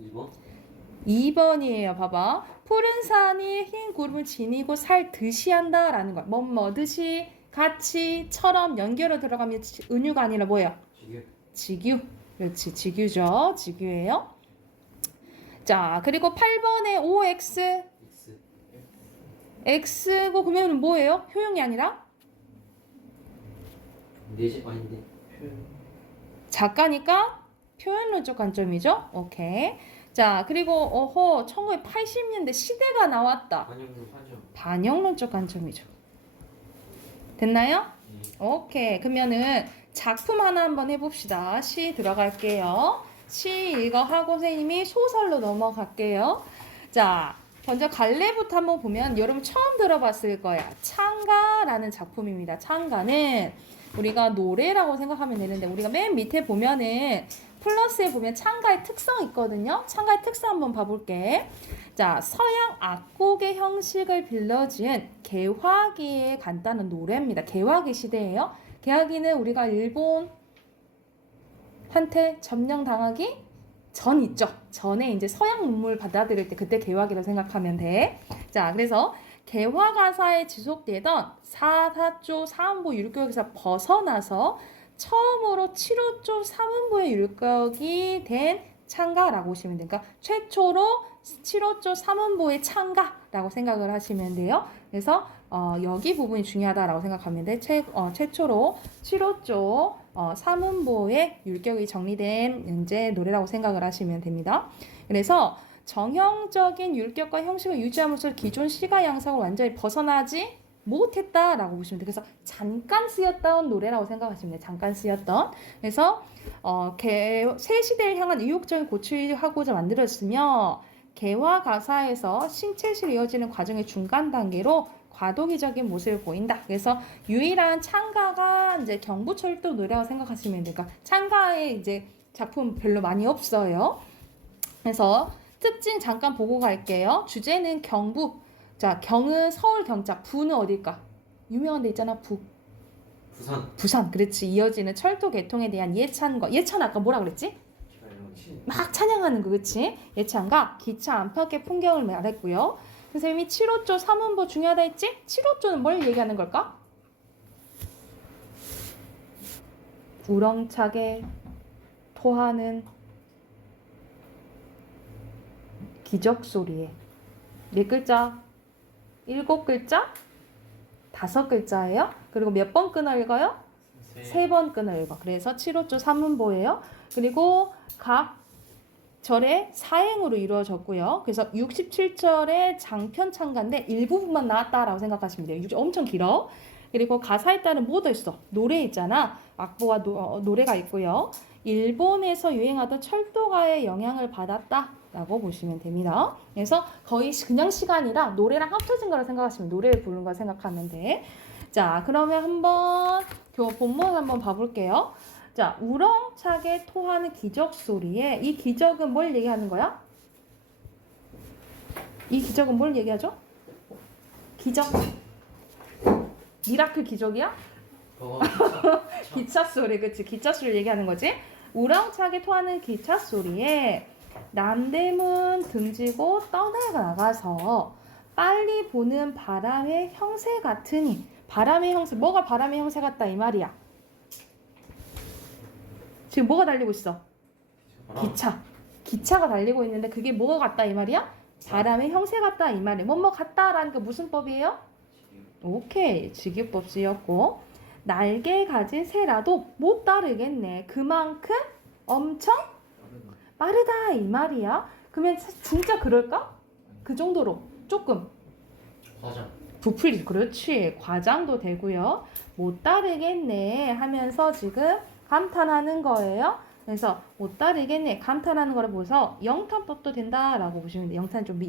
2번. 2번이에요. 봐봐. 푸른 산이 흰 구름을 지니고 살듯이 한다라는 거. 뭐듯이 같이처럼 연결로 들어가면 은유가 아니라 뭐예요? 지규. 직유. 그렇지. 직유죠. 직유예요. 자, 그리고 8번에 OX. X. X고 그러면 뭐예요? 효용이 아니라? 내지 아닌데. 표현. 작가니까 표현론적 관점이죠. 오케이. 자, 그리고 1980년대 시대가 나왔다. 반영도 하죠. 반영론적 관점이죠. 됐나요? 네. 오케이. 그러면은 작품 하나 한번 해봅시다. 시 들어갈게요. 시 이거 하고 선생님이 소설로 넘어갈게요. 자, 먼저 갈래부터 한번 보면 여러분 처음 들어봤을 거야. 창가라는 작품입니다. 창가는 우리가 노래라고 생각하면 되는데 우리가 맨 밑에 보면은 플러스에 보면 창가의 특성 있거든요. 창가의 특성 한번 봐볼게. 자, 서양 악곡의 형식을 빌려지은 개화기의 간단한 노래입니다. 개화기 시대예요. 개화기는 우리가 일본한테 점령당하기 전 있죠. 전에 이제 서양 문물 받아들일 때 그때 개화기로 생각하면 돼. 자, 그래서 개화 가사에 지속되던 4조 4음보 율곡에서 벗어나서 처음으로 7호조 3음보의 율곡이 된 창가라고 보시면 돼요. 그러니까 최초로 7호조 3음보의 창가라고 생각을 하시면 돼요. 그래서 여기 부분이 중요하다라고 생각하면 돼. 최초로 7호조 3음보의 율곡이 정리된 이제 노래라고 생각을 하시면 됩니다. 그래서 정형적인 율곡과 형식을 유지하면서 기존 시가 양상을 완전히 벗어나지 못했다라고 보시면 돼요. 그래서 잠깐 쓰였던 노래라고 생각하시면 돼요. 잠깐 쓰였던. 그래서 새 시대를 향한 의욕적인 고취를 하고자 만들었으며 개화 가사에서 신체시로 이어지는 과정의 중간 단계로 과도기적인 모습을 보인다. 그래서 유일한 창가가 이제 경부철도 노래라고 생각하시면 돼요. 그러니까 창가에 이제 작품 별로 많이 없어요. 그래서 특징 잠깐 보고 갈게요. 주제는 경부. 자, 경은 서울 경자, 부는 어딜까? 유명한 데 있잖아, 부. 부산. 부산, 그렇지. 이어지는 철도 개통에 대한 예찬과, 예찬 아까 뭐라 그랬지? 막 찬양하는 거, 그치? 예찬과 기차 안팎의 풍경을 말했고요. 선생님이 7호조 3음보 중요하다 했지? 7호조는 뭘 얘기하는 걸까? 우렁차게 토하는 기적 소리에 몇 글자? 7글자? 5글자예요. 그리고 몇 번 끊어 읽어요? 3번 끊어 읽어. 그래서 7호조 3음보예요. 그리고 각 절의 사행으로 이루어졌고요. 그래서 67절의 장편 창가인데 일부분만 나왔다라고 생각하시면 돼요. 엄청 길어. 그리고 가사에 따른 뭐도 있어? 노래 있잖아. 악보와 노래가 있고요. 일본에서 유행하던 철도가의 영향을 받았다라고 보시면 됩니다. 그래서 거의 그냥 시간이랑 노래랑 합쳐진 거라 생각하시면 노래를 부르는 거 생각하면 돼. 자, 그러면 한번 본문 한번 봐볼게요. 자, 우렁차게 토하는 기적 소리에 이 기적은 뭘 얘기하는 거야? 이 기적은 뭘 얘기하죠? 기적. 미라클 기적이야? 기차 소리, 그치? 기차 소리 얘기하는 거지? 우렁차게 토하는 기차 소리에 남대문 등지고 떠나가서 빨리 보는 바람의 형세 같으니 바람의 형세, 뭐가 바람의 형세 같다 이 말이야? 지금 뭐가 달리고 있어? 기차. 기차가 달리고 있는데 그게 뭐가 같다 이 말이야? 바람의 형세 같다 이 말이야. 뭐뭐 같다라는 게 무슨 법이에요? 오케이. 직유법 쓰였고 날개 가진 새라도 못 따르겠네. 그만큼 엄청 빠르다 이 말이야. 그러면 진짜 그럴까? 그 정도로 조금 과장. 부풀리. 그렇지. 과장도 되고요. 못 따르겠네 하면서 지금 감탄하는 거예요. 그래서 못 따르겠네 감탄하는 거를 보셔서 영탄법도 된다라고 보시면 돼요. 영탄이 좀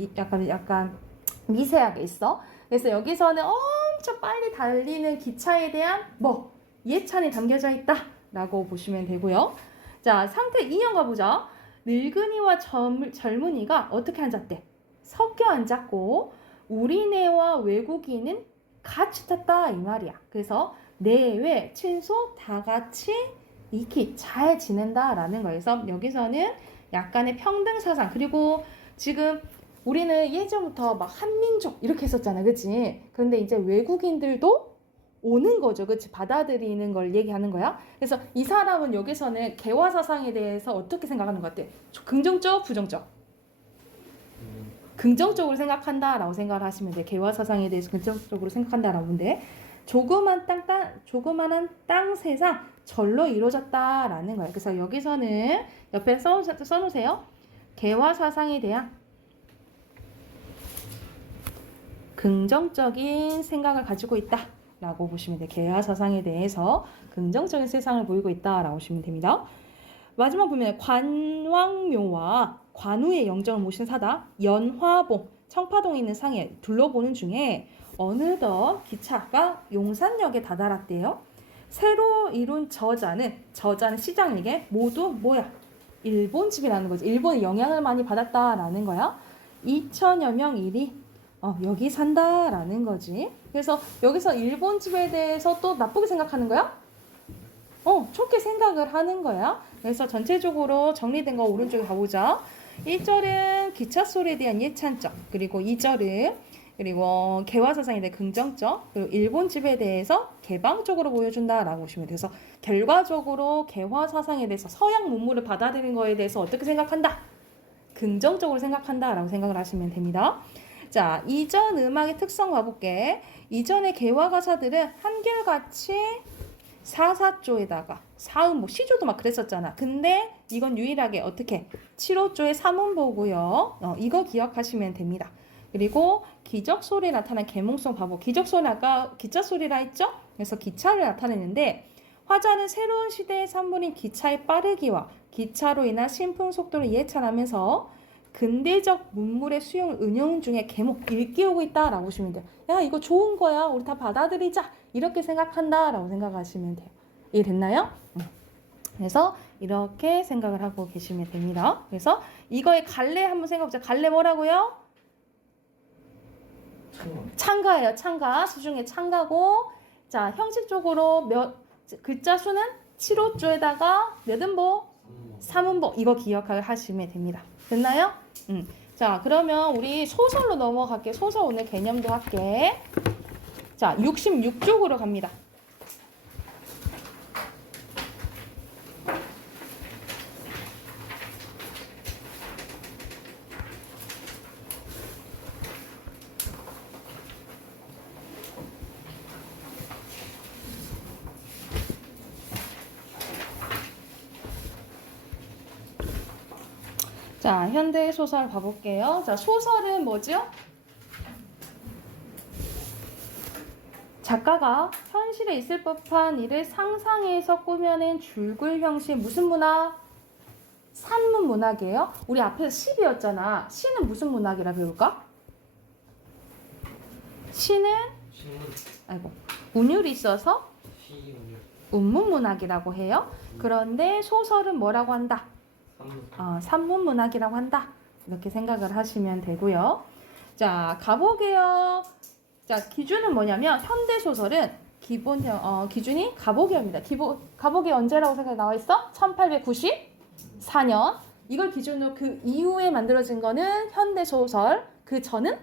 약간 미세하게 있어. 그래서 여기서는 엄청 빨리 달리는 기차에 대한 예찬이 담겨져 있다라고 보시면 되고요. 자, 상태 2형 가보자. 늙은이와 젊은이가 어떻게 앉았대? 섞여 앉았고 우리네와 외국인은 같이 탔다 이 말이야. 그래서 내외 친소 다 같이 익히 잘 지낸다라는 거에서 여기서는 약간의 평등 사상 그리고 지금 우리는 예전부터 막 한민족 이렇게 했었잖아, 그치? 그런데 이제 외국인들도 오는 거죠, 그치? 받아들이는 걸 얘기하는 거야. 그래서 이 사람은 여기서는 개화 사상에 대해서 어떻게 생각하는 것 같아? 긍정적, 부정적? 긍정적으로 생각한다라고 생각을 하시면 돼. 개화 사상에 대해서 긍정적으로 생각한다라고 하는데 조그만한 땅 세상 절로 이루어졌다라는 거예요. 그래서 여기서는 옆에 써놓으세요. 개화 사상에 대한 긍정적인 생각을 가지고 있다라고 보시면 돼요. 개화 사상에 대해서 긍정적인 세상을 보이고 있다라고 보시면 됩니다. 마지막 보면 관왕묘와 관우의 영정을 모신 사다 연화봉 청파동에 있는 상에 둘러보는 중에 어느덧 기차가 용산역에 다다랐대요. 새로 이룬 저자는 시장에게 모두 뭐야? 일본집이라는 거지. 일본의 영향을 많이 받았다라는 거야. 2천여 명 일이 여기 산다라는 거지. 그래서 여기서 일본집에 대해서 또 나쁘게 생각하는 거야? 좋게 생각을 하는 거야. 그래서 전체적으로 정리된 거 오른쪽에 가보자. 1절은 기차 소리에 대한 예찬적, 그리고 2절은 그리고 개화 사상에 대한 긍정적, 그리고 일본집에 대해서 개방적으로 보여준다라고 보시면 돼서 결과적으로 개화 사상에 대해서 서양 문물을 받아들인 거에 대해서 어떻게 생각한다? 긍정적으로 생각한다라고 생각을 하시면 됩니다. 자, 이전 음악의 특성 봐볼게. 이전의 개화 가사들은 한결같이 사사조에다가 사음보, 시조도 막 그랬었잖아. 근데 이건 유일하게 어떻게 7호조의 삼음보고요. 이거 기억하시면 됩니다. 그리고 기적 소리에 나타난 계몽성 바보. 기적 소리 아까 기차 소리라 했죠? 그래서 기차를 나타내는데 화자는 새로운 시대의 산물인 기차의 빠르기와 기차로 인한 신풍 속도를 예찬하면서 근대적 문물의 수용을 은영 중에 계몽 일깨우고 있다라고 보시면 돼요. 야, 이거 좋은 거야. 우리 다 받아들이자. 이렇게 생각한다라고 생각하시면 돼요. 이해됐나요? 그래서 이렇게 생각을 하고 계시면 됩니다. 그래서 이거의 갈래 한번 생각해보자. 갈래 뭐라고요? 창가예요. 창가. 수중에 창가고 자, 형식적으로 글자 수는 7호조에다가 몇 음보? 3음보. 이거 기억하시면 됩니다. 됐나요? 자, 그러면 우리 소설로 넘어갈게. 소설 오늘 개념도 할게. 자, 66쪽으로 갑니다. 자, 현대 소설 봐볼게요. 자, 소설은 뭐죠? 작가가 현실에 있을 법한 일을 상상해서 꾸며낸 줄글 형식 무슨 문학? 산문 문학이에요. 우리 앞에서 시비였잖아. 시는 무슨 문학이라 배울까? 시는 운율이 있어서 운문 문학이라고 해요. 그런데 소설은 뭐라고 한다? 산문 문학이라고 한다. 이렇게 생각을 하시면 되고요. 자, 가보게요. 자, 기준은 뭐냐면 현대 소설은 기준이 가보기입니다. 가보기 언제라고 생각이 나와 있어? 1894년. 이걸 기준으로 그 이후에 만들어진 거는 현대 소설. 그 전은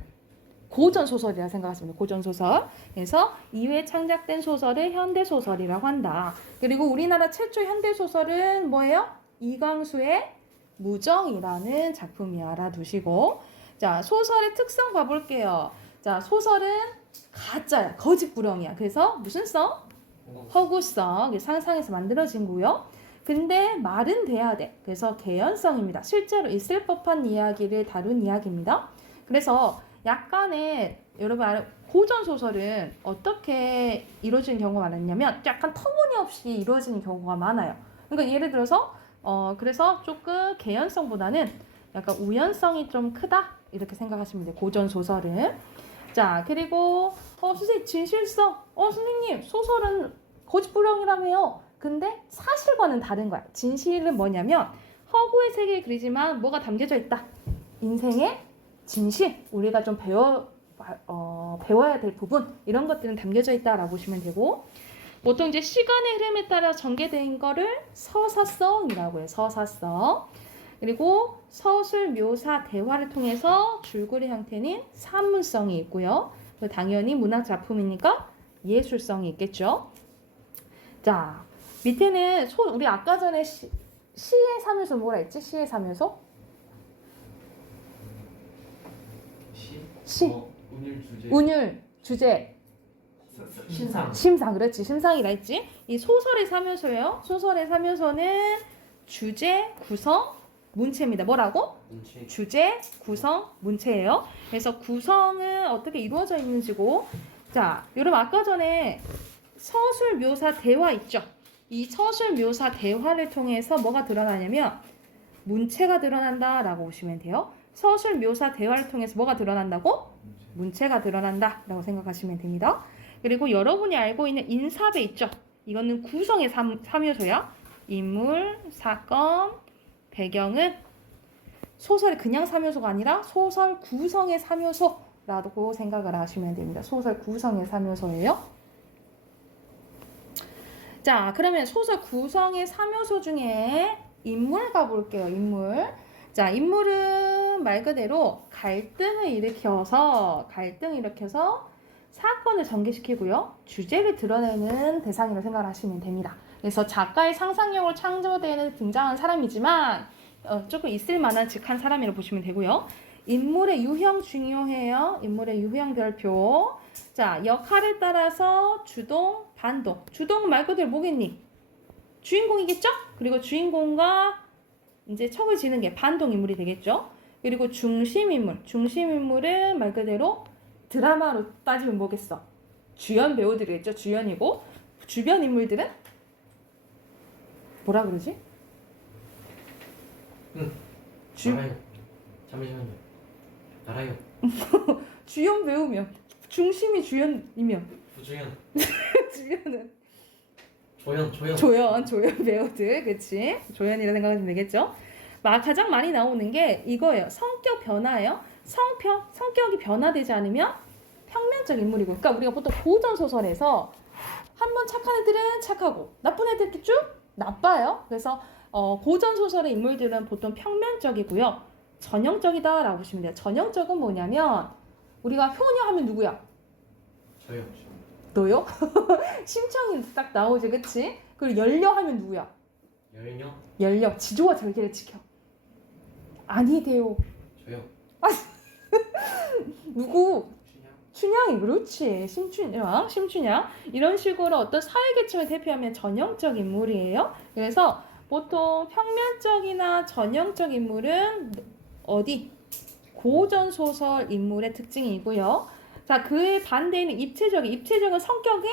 고전 소설이라 생각하시면 돼요. 고전 소설. 그래서 이후에 창작된 소설을 현대 소설이라고 한다. 그리고 우리나라 최초 현대 소설은 뭐예요? 이광수의 무정이라는 작품이 알아두시고 자, 소설의 특성 봐볼게요. 자, 소설은 가짜야. 거짓부렁이야. 그래서 무슨 성? 허구성. 상상해서 만들어진 거고요. 근데 말은 돼야 돼. 그래서 개연성입니다. 실제로 있을 법한 이야기를 다룬 이야기입니다. 그래서 약간의 여러분 고전 소설은 어떻게 이루어지는 경우가 많았냐면 약간 터무니없이 이루어지는 경우가 많아요. 그러니까 예를 들어서 그래서 조금 개연성보다는 약간 우연성이 좀 크다 이렇게 생각하시면 돼요. 고전 소설은. 자, 그리고 선생님 진실성. 선생님 소설은 거짓부렁이라며요. 근데 사실과는 다른 거야. 진실은 뭐냐면 허구의 세계를 그리지만 뭐가 담겨져 있다? 인생의 진실, 우리가 좀 배워야 될 부분, 이런 것들은 담겨져 있다라고 보시면 되고, 보통 이제 시간의 흐름에 따라 전개된 거를 서사성이라고 해요. 서사성. 그리고 서술, 묘사, 대화를 통해서 줄거리 형태는 산문성이 있고요. 당연히 문학 작품이니까 예술성이 있겠죠. 자, 밑에는 우리 아까 전에 시의 삼요소 뭐라 했지? 시의 삼요소? 시. 운율 주제. 운율, 주제, 신상. 심상. 그렇지. 심상이라 했지. 이 소설의 삼요소예요. 소설의 삼요소는 주제, 구성, 문체입니다. 뭐라고? 문체. 주제, 구성, 문체예요. 그래서 구성은 어떻게 이루어져 있는지고, 자, 여러분 아까 전에 서술, 묘사, 대화 있죠? 이 서술, 묘사, 대화를 통해서 뭐가 드러나냐면 문체가 드러난다라고 보시면 돼요. 서술, 묘사, 대화를 통해서 뭐가 드러난다고? 문체가 드러난다라고 생각하시면 됩니다. 그리고 여러분이 알고 있는 인사배 있죠? 이거는 구성의 삼요소야. 인물, 사건, 배경은 소설의 그냥 삼요소가 아니라 소설 구성의 삼요소라고 생각을 하시면 됩니다. 소설 구성의 삼요소예요. 자, 그러면 소설 구성의 삼요소 중에 인물 가볼게요. 인물. 자, 인물은 말 그대로 갈등을 일으켜서 사건을 전개시키고요. 주제를 드러내는 대상이라고 생각하시면 됩니다. 그래서 작가의 상상력으로 창조되는 등장한 사람이지만 조금 있을 만한 직한 사람이라고 보시면 되고요. 인물의 유형 중요해요. 인물의 유형 별표. 자, 역할에 따라서 주동, 반동. 주동 말 그대로 뭐겠니? 주인공이겠죠? 그리고 주인공과 이제 척을 지는 게 반동 인물이 되겠죠? 그리고 중심 인물. 중심 인물은 말 그대로 드라마로 따지면 뭐겠어? 주연 배우들이겠죠? 주연이고, 주변 인물들은 뭐라 그러지? 알아요. 잠시만요. 알아요. 주연 배우면 중심이 주연이면 부주연. 주연은 조연 배우들, 그치? 조연이라 생각하시면 되겠죠? 가장 많이 나오는 게 이거예요. 성격 변화예요. 성격이 변화되지 않으면 평면적 인물이고, 그러니까 우리가 보통 고전 소설에서 한번 착한 애들은 착하고 나쁜 애들은 쭉 나빠요. 그래서 고전 소설의 인물들은 보통 평면적이고요. 전형적이다라고 보시면 돼요. 전형적은 뭐냐면 우리가 효녀하면 누구야? 저요. 너요? 심청이 딱 나오지, 그치? 그리고 열녀하면 누구야? 열녀. 열녀, 지조와 절개를 지켜. 아니대요. 저요. 누구? 춘향. 춘향이, 그렇지. 심춘향. 이런 식으로 어떤 사회계층을 대표하면 전형적 인물이에요. 그래서 보통 평면적이나 전형적 인물은 어디? 고전 소설 인물의 특징이고요. 자, 그의 반대에는 입체적은 성격이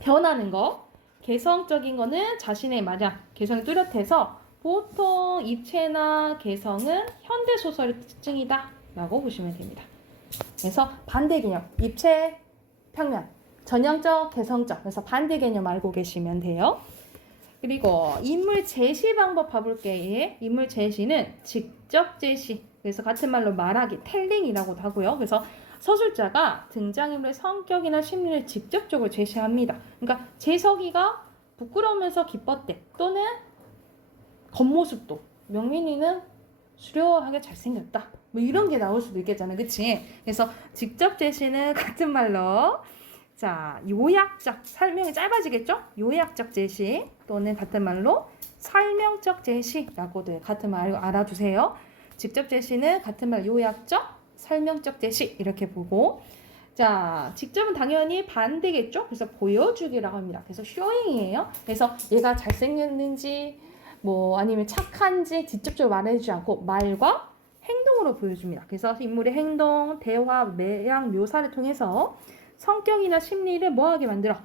변하는 거. 개성적인 거는 자신의 개성이 뚜렷해서 보통 입체나 개성은 현대 소설의 특징이다 라고 보시면 됩니다. 그래서 반대 개념, 입체, 평면, 전형적, 개성적. 그래서 반대 개념 알고 계시면 돼요. 그리고 인물 제시 방법 봐볼게요. 인물 제시는 직접 제시. 그래서 같은 말로 말하기, 텔링이라고도 하고요. 그래서 서술자가 등장인물의 성격이나 심리를 직접적으로 제시합니다. 그러니까 재석이가 부끄러우면서 기뻤대. 또는 겉모습도 명민이는 수려하게 잘생겼다. 뭐 이런 게 나올 수도 있겠잖아. 그치? 그래서 직접 제시는 같은 말로 자, 요약적, 설명이 짧아지겠죠? 요약적 제시 또는 같은 말로 설명적 제시라고도 해요. 같은 말 알아두세요. 직접 제시는 같은 말 요약적, 설명적 제시 이렇게 보고, 자, 직접은 당연히 반대겠죠? 그래서 보여주기라고 합니다. 그래서 쇼잉이에요. 그래서 얘가 잘생겼는지 뭐 아니면 착한지 직접적으로 말해주지 않고 말과 행동으로 보여줍니다. 그래서 인물의 행동, 대화, 매양, 묘사를 통해서 성격이나 심리를 뭐하게 만들어?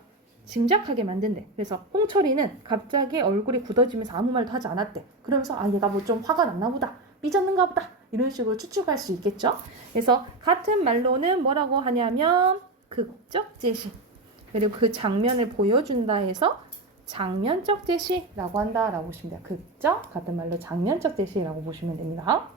짐작하게 만든대. 그래서 홍철이는 갑자기 얼굴이 굳어지면서 아무 말도 하지 않았대. 그러면서 얘가 뭐 좀 화가 났나 보다. 삐졌는가 보다. 이런 식으로 추측할 수 있겠죠. 그래서 같은 말로는 뭐라고 하냐면 극적 제시. 그리고 그 장면을 보여준다 해서 장면적 제시라고 한다라고 보시면 돼요. 극적 같은 말로 장면적 제시라고 보시면 됩니다.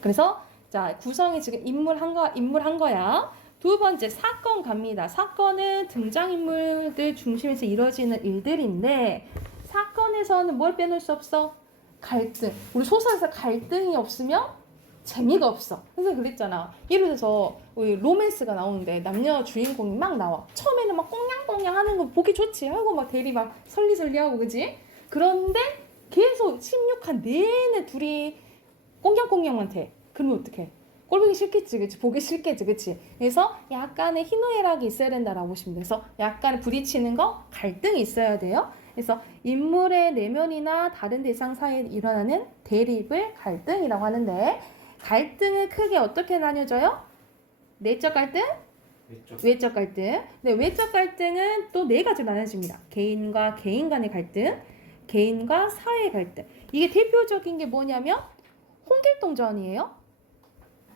그래서 자 구성이 지금 인물 한 거야. 두 번째 사건 갑니다. 사건은 등장인물들 중심에서 이루어지는 일들인데 사건에서는 뭘 빼놓을 수 없어? 갈등. 우리 소설에서 갈등이 없으면 재미가 없어. 그래서 그랬잖아. 예를 들어서 우리 로맨스가 나오는데 남녀 주인공이 막 나와. 처음에는 막 꽁냥꽁냥 하는 거 보기 좋지. 하고 막 대리 막 설리설리하고 그지? 그런데 계속 16화 내내 둘이 꽁냥꽁냥만 돼. 그러면 어떡해? 꼴보기 싫겠지, 그치? 보기 싫겠지, 그치? 그래서 약간의 희노애락이 있어야 된다라고 보시면 돼요. 그래서 약간 부딪히는 거, 갈등이 있어야 돼요. 그래서 인물의 내면이나 다른 대상 사이에 일어나는 대립을 갈등이라고 하는데 갈등은 크게 어떻게 나뉘어져요? 내적 갈등, 왼쪽. 외적 갈등. 네, 외적 갈등은 또 네 가지로 나눠집니다. 개인과 개인 간의 갈등, 개인과 사회의 갈등. 이게 대표적인 게 뭐냐면 홍길동전이에요.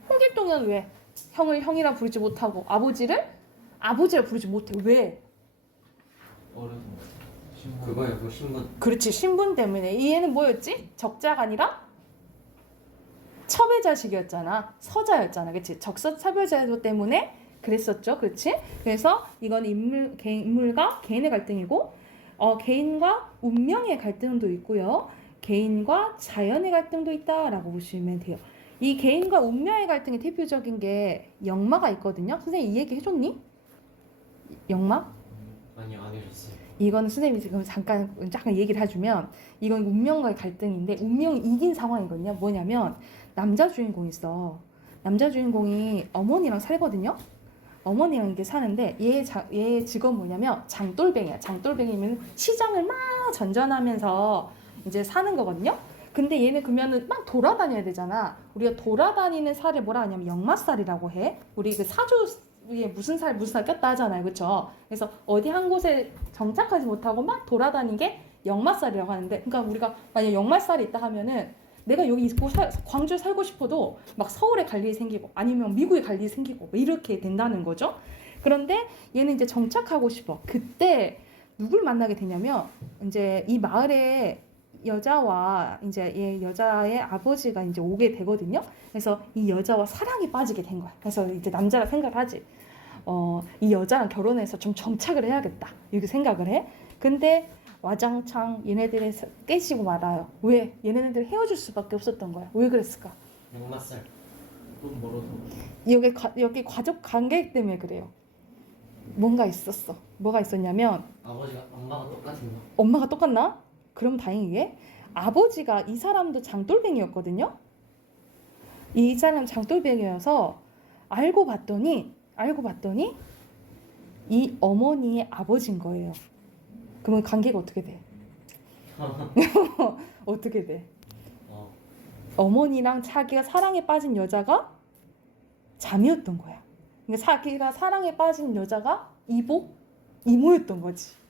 홍길동은 왜? 형을 형이라 부르지 못하고 아버지라 부르지 못해. 왜? 어려서. 그거요, 그 신분. 그렇지, 신분 때문에. 이 얘는 뭐였지? 적자가 아니라 첩의 자식이었잖아. 서자였잖아. 그치? 적서차별제도 때문에 그랬었죠. 그렇지? 그래서 이건 인물과 개인의 갈등이고 개인과 운명의 갈등도 있고요. 개인과 자연의 갈등도 있다라고 보시면 돼요. 이 개인과 운명의 갈등의 대표적인 게 역마가 있거든요. 선생님 이 얘기 해줬니? 역마? 아니요, 안 해줬어요. 이거는 선생님이 지금 잠깐 얘기를 해주면 이건 운명과의 갈등인데 운명이 이긴 상황이거든요. 뭐냐면 남자 주인공이 있어. 남자 주인공이 어머니랑 살거든요. 어머니랑 이렇게 사는데 얘 직업 뭐냐면 장돌뱅이야. 장돌뱅이면 시장을 막 전전하면서 이제 사는 거거든요. 근데 얘는 그러면은 막 돌아다녀야 되잖아. 우리가 돌아다니는 살을 뭐라 하냐면 역마살이라고 해. 우리 그 사주에 무슨 살 꼈다 하잖아요. 그렇죠? 그래서 어디 한 곳에 정착하지 못하고 막 돌아다니는 게 역마살이라고 하는데 그러니까 우리가 만약 역마살이 있다 하면은 내가 여기 있고 광주에 살고 싶어도 막 서울에 갈 일이 생기고 아니면 미국에 갈 일이 생기고 뭐 이렇게 된다는 거죠. 그런데 얘는 이제 정착하고 싶어. 그때 누굴 만나게 되냐면 이제 이 마을에 여자와 이제 얘 여자의 아버지가 이제 오게 되거든요. 그래서 이 여자와 사랑에 빠지게 된 거야. 그래서 이제 남자가 생각을 하지. 이 여자랑 결혼해서 좀 정착을 해야겠다. 이렇게 생각을 해. 근데 와장창 얘네들이 깨지고 말아요. 왜? 얘네들 헤어질 수밖에 없었던 거야. 왜 그랬을까? 역마살. 좀 멀어서. 여기 가족 관계 때문에 그래요. 뭔가 있었어. 뭐가 있었냐면 엄마가 똑같은가? 엄마가 똑같나? 그럼 다행이게 아버지가 이 사람도 장돌뱅이였거든요. 이 사람 장돌뱅이여서 알고 봤더니 이 어머니의 아버지인 거예요. 그러면 관계가 어떻게 돼? 어떻게 돼? 어머니랑 자기가 사랑에 빠진 여자가 자매였던 거야. 그러니까 자기가 사랑에 빠진 여자가 이모였던 거지.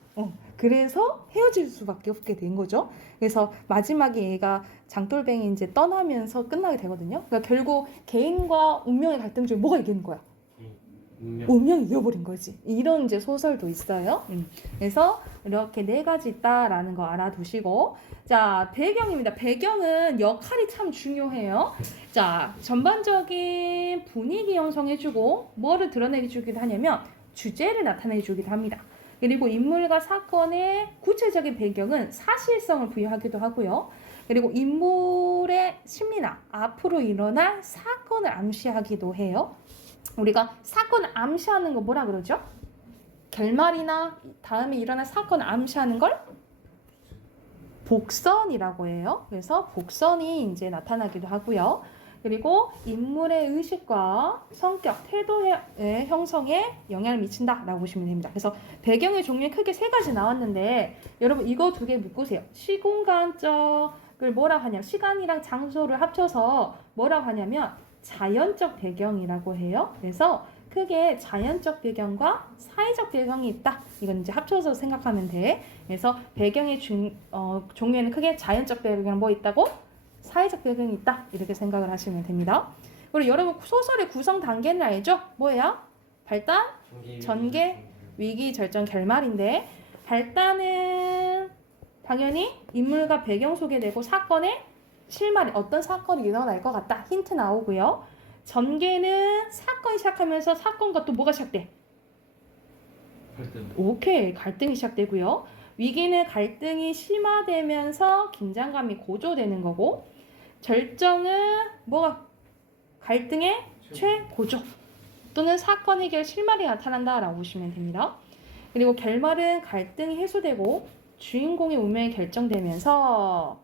그래서 헤어질 수밖에 없게 된 거죠. 그래서 마지막에 얘가 장돌뱅이 이제 떠나면서 끝나게 되거든요. 그러니까 결국 개인과 운명의 갈등 중에 뭐가 이기는 거야? 운명이 이겨버린 거지. 이런 이제 소설도 있어요. 그래서 이렇게 네 가지 있다라는 거 알아두시고 자 배경입니다. 배경은 역할이 참 중요해요. 자 전반적인 분위기 형성해주고 뭐를 드러내주기도 하냐면 주제를 나타내주기도 합니다. 그리고 인물과 사건의 구체적인 배경은 사실성을 부여하기도 하고요. 그리고 인물의 심리나 앞으로 일어날 사건을 암시하기도 해요. 우리가 사건을 암시하는 거 뭐라 그러죠? 결말이나 다음에 일어날 사건을 암시하는 걸 복선이라고 해요. 그래서 복선이 이제 나타나기도 하고요. 그리고 인물의 의식과 성격, 태도의 형성에 영향을 미친다라고 보시면 됩니다. 그래서 배경의 종류에 크게 세 가지 나왔는데 여러분 이거 두 개 묶으세요. 시공간적을 뭐라 하냐? 시간이랑 장소를 합쳐서 뭐라고 하냐면 자연적 배경이라고 해요. 그래서 크게 자연적 배경과 사회적 배경이 있다. 이건 이제 합쳐서 생각하면 돼. 그래서 배경의 종류에는 크게 자연적 배경이 뭐 있다고? 사회적 배경이 있다. 이렇게 생각을 하시면 됩니다. 그리고 여러분 소설의 구성 단계는 알죠? 뭐예요? 발단, 전개, 위기 절정 결말인데 발단은 당연히 인물과 배경 소개되고 사건의 실마리 어떤 사건이 일어날 것 같다. 힌트 나오고요. 전개는 사건이 시작하면서 사건과 또 뭐가 시작돼? 갈등. 오케이. 갈등이 시작되고요. 위기는 갈등이 심화되면서 긴장감이 고조되는 거고 절정은 뭐가 갈등의 최고조 또는 사건 해결 실마리가 나타난다라고 보시면 됩니다. 그리고 결말은 갈등이 해소되고 주인공의 운명이 결정되면서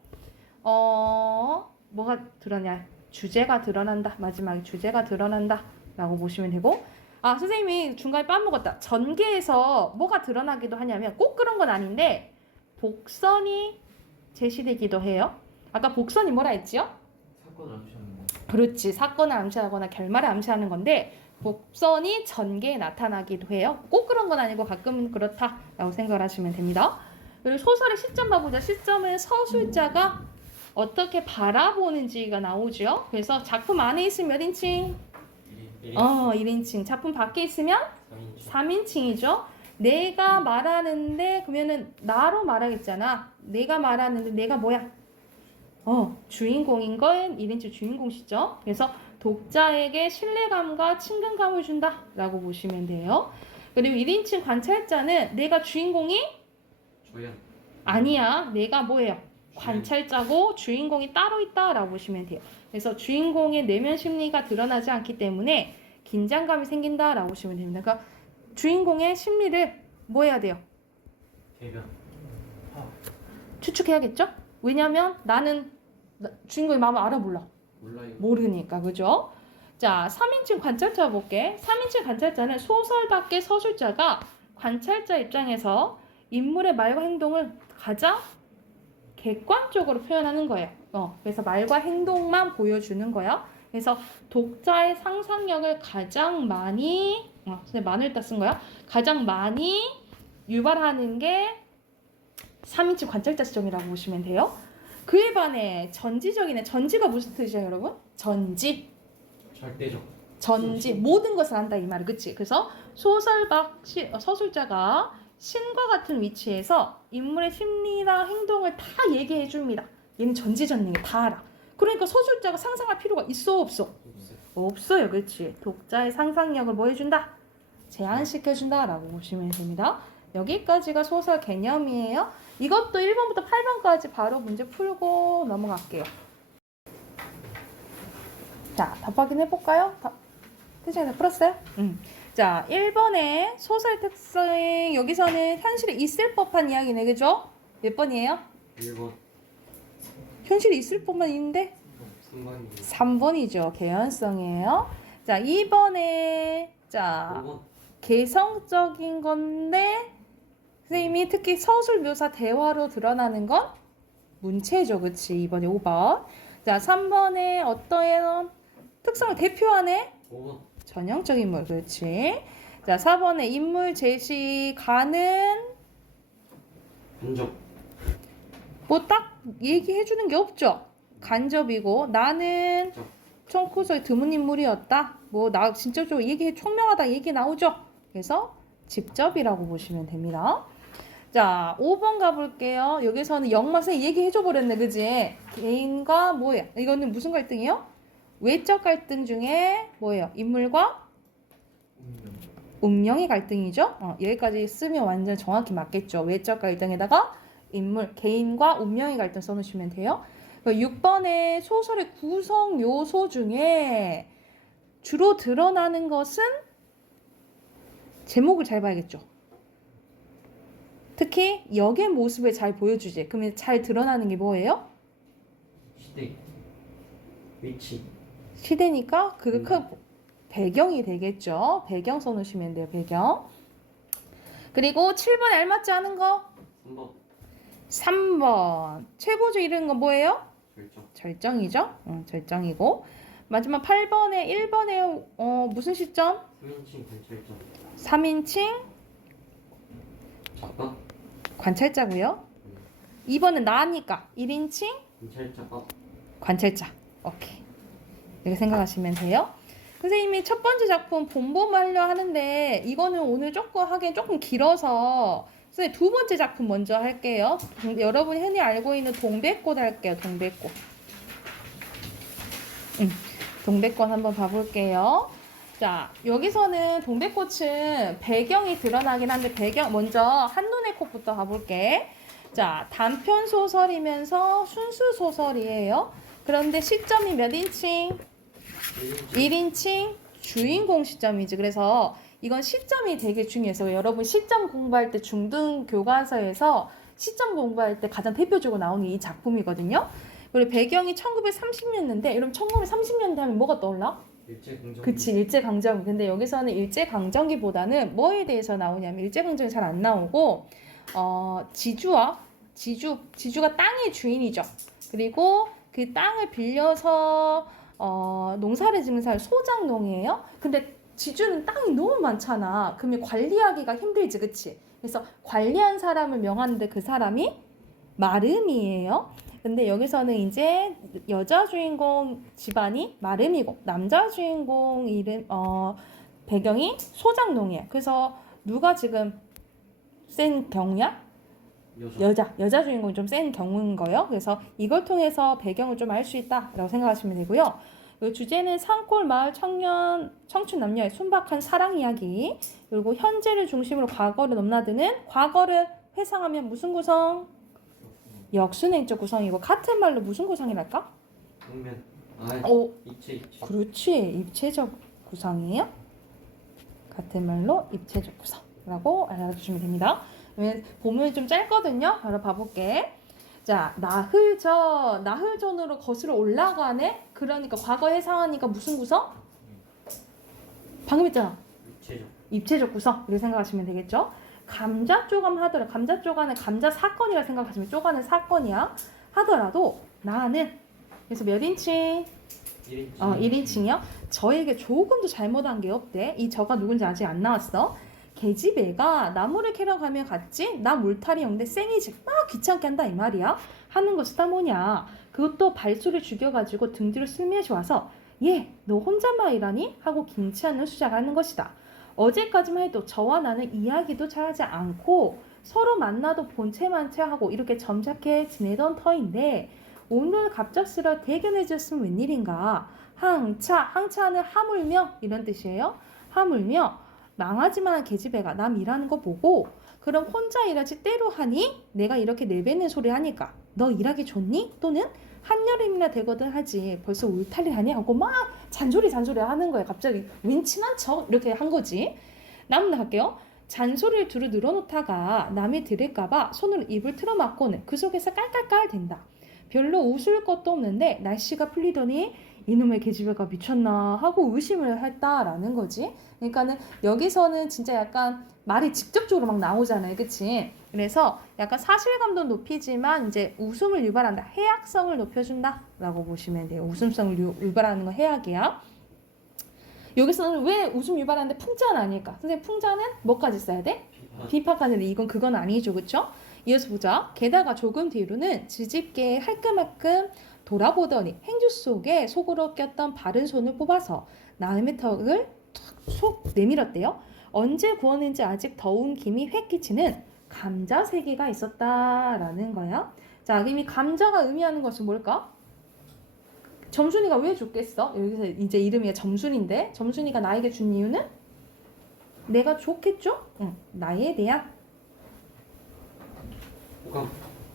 뭐가 드러냐? 주제가 드러난다. 마지막에 주제가 드러난다 라고 보시면 되고 선생님이 중간에 빠먹었다. 전개에서 뭐가 드러나기도 하냐면 꼭 그런 건 아닌데 복선이 제시되기도 해요. 아까 복선이 뭐라 했지요? 사건을 암시하는 거. 그렇지. 사건을 암시하거나 결말을 암시하는 건데 복선이 전개에 나타나기도 해요. 꼭 그런 건 아니고 가끔은 그렇다라고 생각을 하시면 됩니다. 그리고 소설의 시점 봐보자. 시점은 서술자가 어떻게 바라보는지가 나오죠. 그래서 작품 안에 있으면 몇 인칭? 1인칭. 작품 밖에 있으면 3인칭이죠. 내가 말하는데 그러면은 나로 말하겠잖아. 내가 말하는데 내가 뭐야? 주인공인 건 1인칭 주인공시죠. 그래서 독자에게 신뢰감과 친근감을 준다 라고 보시면 돼요. 그리고 1인칭 관찰자는 내가 주인공이 조연. 아니야. 내가 뭐예요? 관찰자고 주인공이 따로 있다라고 보시면 돼요. 그래서 주인공의 내면 심리가 드러나지 않기 때문에 긴장감이 생긴다라고 보시면 됩니다. 그러니까 주인공의 심리를 뭐 해야 돼요? 개변. 추측해야겠죠? 왜냐면 나는 주인공의 마음을 알아 몰라. 몰라요. 모르니까. 그죠? 자, 3인칭 관찰자 볼게. 3인칭 관찰자는 소설답게 서술자가 관찰자 입장에서 인물의 말과 행동을 가장 객관적으로 표현하는 거예요. 그래서 말과 행동만 보여주는 거야. 그래서 독자의 상상력을 가장 많이 많을 때 쓴 거야. 가장 많이 유발하는 게 3인칭 관찰자 시점이라고 보시면 돼요. 그에 반해 전지적이네. 전지가 무슨 뜻이야, 여러분? 전지. 절대적. 전지. 모든 것을 안다 이 말이. 그치? 그래서 소설박 서술자가 신과 같은 위치에서 인물의 심리나 행동을 다 얘기해 줍니다. 얘는 전지전능해. 다 알아. 그러니까 서술자가 상상할 필요가 있어 없어? 없어요. 그렇지? 독자의 상상력을 뭐 해준다? 제한시켜준다 라고 보시면 됩니다. 여기까지가 소설 개념이에요. 이것도 1번부터 8번까지 바로 문제 풀고 넘어갈게요. 자, 답 확인해볼까요? 선생님 다 풀었어요? 자, 1번에 소설 특성, 여기서는 현실에 있을 법한 이야기네, 그죠? 몇 번이에요? 1번. 현실에 있을 법만 있는데? 3번이에요. 3번이죠. 개연성이에요. 자, 2번에, 자, 5번. 개성적인 건데, 선생님이 특히 서술 묘사 대화로 드러나는 건 문체죠. 그치? 2번에 5번. 자, 3번에 어떠한 특성을 대표하네? 5번. 전형적인 인물. 그렇지. 자, 4번에 인물 제시 가는 간접. 뭐 딱 얘기해 주는 게 없죠. 간접이고 나는 청구서의 드문 인물이었다. 뭐 나 진짜 좀 얘기해 총명하다 얘기 나오죠. 그래서 직접이라고 보시면 됩니다. 자, 5번 가볼게요. 여기서는 영맛에 얘기해 줘 버렸네. 그지? 개인과 뭐야? 이거는 무슨 갈등이요? 외적 갈등 중에 뭐예요? 인물과 운명의 갈등이죠. 여기까지 쓰면 완전 정확히 맞겠죠. 외적 갈등에다가 인물, 개인과 운명의 갈등 써놓으시면 돼요. 6번에 소설의 구성 요소 중에 주로 드러나는 것은 제목을 잘 봐야겠죠. 특히 역의 모습을 잘 보여주지. 그러면 잘 드러나는 게 뭐예요? 시대. 위치. 시대니까 그 배경이 되겠죠. 배경 써놓으시면 돼요. 배경. 그리고 7번에 알맞지 않은 거 3번. 3번 최고조 이르는 건 뭐예요? 절정. 절정이죠. 절정이고 마지막 8번에 1번에 무슨 시점? 3인칭 관찰자. 3인칭 작가. 관찰자고요. 2번은 나니까 1인칭 관찰자가. 관찰자. 오케이. 이렇게 생각하시면 돼요. 선생님이 첫 번째 작품 봄봄 하려 하는데 이거는 오늘 조금 하기엔 조금 길어서 선생님 두 번째 작품 먼저 할게요. 여러분이 흔히 알고 있는 동백꽃 할게요. 동백꽃. 동백꽃 한번 봐볼게요. 자, 여기서는 동백꽃은 배경이 드러나긴 한데 배경 먼저 한눈의 꽃부터 가볼게. 자, 단편 소설이면서 순수 소설이에요. 그런데 시점이 몇 인칭? 1인칭 주인공 시점이지. 그래서 이건 시점이 되게 중요해서 여러분 시점 공부할 때 중등 교과서에서 시점 공부할 때 가장 대표적으로 나오는 이 작품이거든요. 그리고 배경이 1930년대인데 여러분 1930년대 하면 뭐가 떠올라? 일제강점기. 그치, 일제강점기. 근데 여기서는 일제강점기보다는 뭐에 대해서 나오냐면 일제강점기 잘 안 나오고 지주가 땅의 주인이죠. 그리고 그 땅을 빌려서 농사를 짓는 사람 소작농이에요. 근데 지주는 땅이 너무 많잖아. 그러면 관리하기가 힘들지, 그치? 그래서 관리한 사람을 명하는데 그 사람이 마름이에요. 근데 여기서는 이제 여자 주인공 집안이 마름이고 남자 주인공 배경이 소작농이야. 그래서 누가 지금 센 경우야? 여자 주인공이 좀 센 경우인 거예요. 그래서 이걸 통해서 배경을 좀 알 수 있다라고 생각하시면 되고요. 그 주제는 산골 마을 청춘 남녀의 순박한 사랑 이야기, 그리고 현재를 중심으로 과거를 넘나드는, 과거를 회상하면 무슨 구성? 역순행적 구성이고 같은 말로 무슨 구성이랄까? 정면. 입체. 그렇지, 입체적 구성이에요. 같은 말로 입체적 구성이라고 알아주시면 됩니다. 보면 좀 짧거든요. 바로 봐볼게. 자, 나흘전으로 거슬러 올라가네. 그러니까 과거 해상하니까 무슨 구성? 방금 했잖아. 입체적 구성. 이렇게 생각하시면 되겠죠. 감자 쪼감 하더라도, 감자 쪼가는 감자 사건이라 생각하시면, 쪼가는 사건이야 하더라도 나는, 그래서 몇 인칭? 1인칭이요. 저에게 조금도 잘못한 게 없대. 이 저가 누군지 아직 안 나왔어. 계집애가 나무를 캐러 가면 갔지? 나 물타리 영대 쌩이지 막 귀찮게 한다 이 말이야. 하는 것이 다 뭐냐? 그것도 발소리 죽여가지고 등 뒤로 슬며시 와서 얘 너 혼자만 일하니? 하고 김치한을 수작하는 것이다. 어제까지만 해도 저와 나는 이야기도 잘하지 않고 서로 만나도 본체만 채하고 이렇게 점잖게 지내던 터인데 오늘 갑작스레 대견해졌으면 웬일인가. 항차는 하물며 이런 뜻이에요. 하물며 망하지만한 계집애가 남 일하는 거 보고 그럼 혼자 일하지 때로 하니? 내가 이렇게 내뱉는 소리 하니까 너 일하기 좋니? 또는 한여름이나 되거든 하지 벌써 울타리 하니? 하고 막 잔소리 하는 거야. 갑자기 웬 친한 척 이렇게 한 거지. 남은 할게요. 잔소리를 두루 늘어놓다가 남이 들을까봐 손으로 입을 틀어막고는 그 속에서 깔깔깔 된다. 별로 웃을 것도 없는데 날씨가 풀리더니 이놈의 계집애가 미쳤나 하고 의심을 했다라는 거지. 그러니까는 여기서는 진짜 약간 말이 직접적으로 막 나오잖아요. 그치? 그래서 약간 사실감도 높이지만 이제 웃음을 유발한다. 해악성을 높여준다 라고 보시면 돼요. 웃음성을 유발하는 건 해악이야. 여기서는 왜 웃음 유발하는데 풍자는 아닐까? 선생님 풍자는 뭐까지 써야 돼? 비파까지. 이건 그건 아니죠. 그쵸? 이어서 보자. 게다가 조금 뒤로는 지집게 할끔할끔 돌아보더니 행주 속에 속으로 꼈던 바른 손을 뽑아서 남의 턱을 속 내밀었대요. 언제 구웠는지 아직 더운 김이 획 끼치는 감자 세기가 있었다라는 거야. 자, 그럼 이 감자가 의미하는 것은 뭘까? 점순이가 왜 줬겠어? 여기서 이제 이름이 점순인데 점순이가 나에게 준 이유는 내가 좋겠죠? 응, 나에 대한 호감.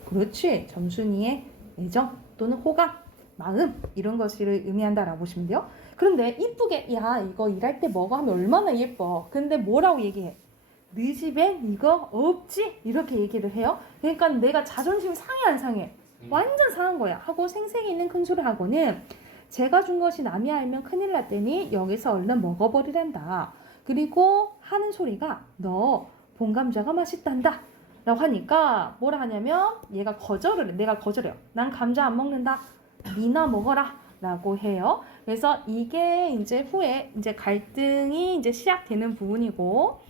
그렇지. 점순이의 애정 또는 호감, 마음 이런 것을 의미한다라고 보시면 돼요. 그런데 이쁘게 야 이거 일할 때 먹어 하면 얼마나 예뻐. 근데 뭐라고 얘기해? 네 집엔 이거 없지? 이렇게 얘기를 해요. 그러니까 내가 자존심이 상해 안 상해? 완전 상한 거야. 하고 생색이 있는 큰 소리 하고는 제가 준 것이 남이 알면 큰일 날 테니 여기서 얼른 먹어버리란다. 그리고 하는 소리가 너 본감자가 맛있단다 라고 하니까 뭐라 하냐면 얘가 거절을 해. 내가 거절해요. 난 감자 안 먹는다. 니나 먹어라 라고 해요. 그래서 이게 이제 후에 이제 갈등이 이제 시작되는 부분이고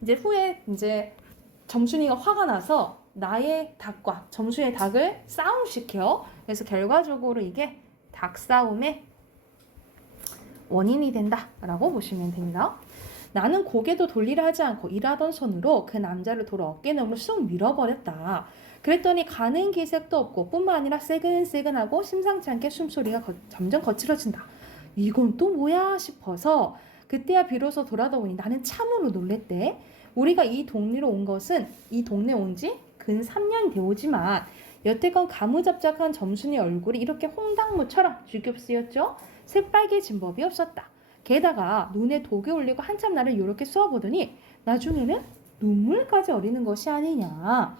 이제 후에 이제 점순이가 화가 나서 나의 닭과 점순이의 닭을 싸움시켜. 그래서 결과적으로 이게 닭 싸움의 원인이 된다라고 보시면 됩니다. 나는 고개도 돌리려 하지 않고 일하던 손으로 그 남자를 돌아 어깨너머로 쑥 밀어버렸다. 그랬더니 가는 기색도 없고 뿐만 아니라 새근새근하고 심상치 않게 숨소리가 점점 거칠어진다. 이건 또 뭐야 싶어서 그때야 비로소 돌아보니 나는 참으로 놀랬대. 우리가 이 동네로 온 것은 이 동네 온 지 근 3년이 되오지만 여태껏 가무잡잡한 점순이 얼굴이 이렇게 홍당무처럼 주겹 쓰였죠. 새빨개진 법이 없었다. 게다가 눈에 독이 올리고 한참 나를 이렇게 쏘아보더니 나중에는 눈물까지 어리는 것이 아니냐.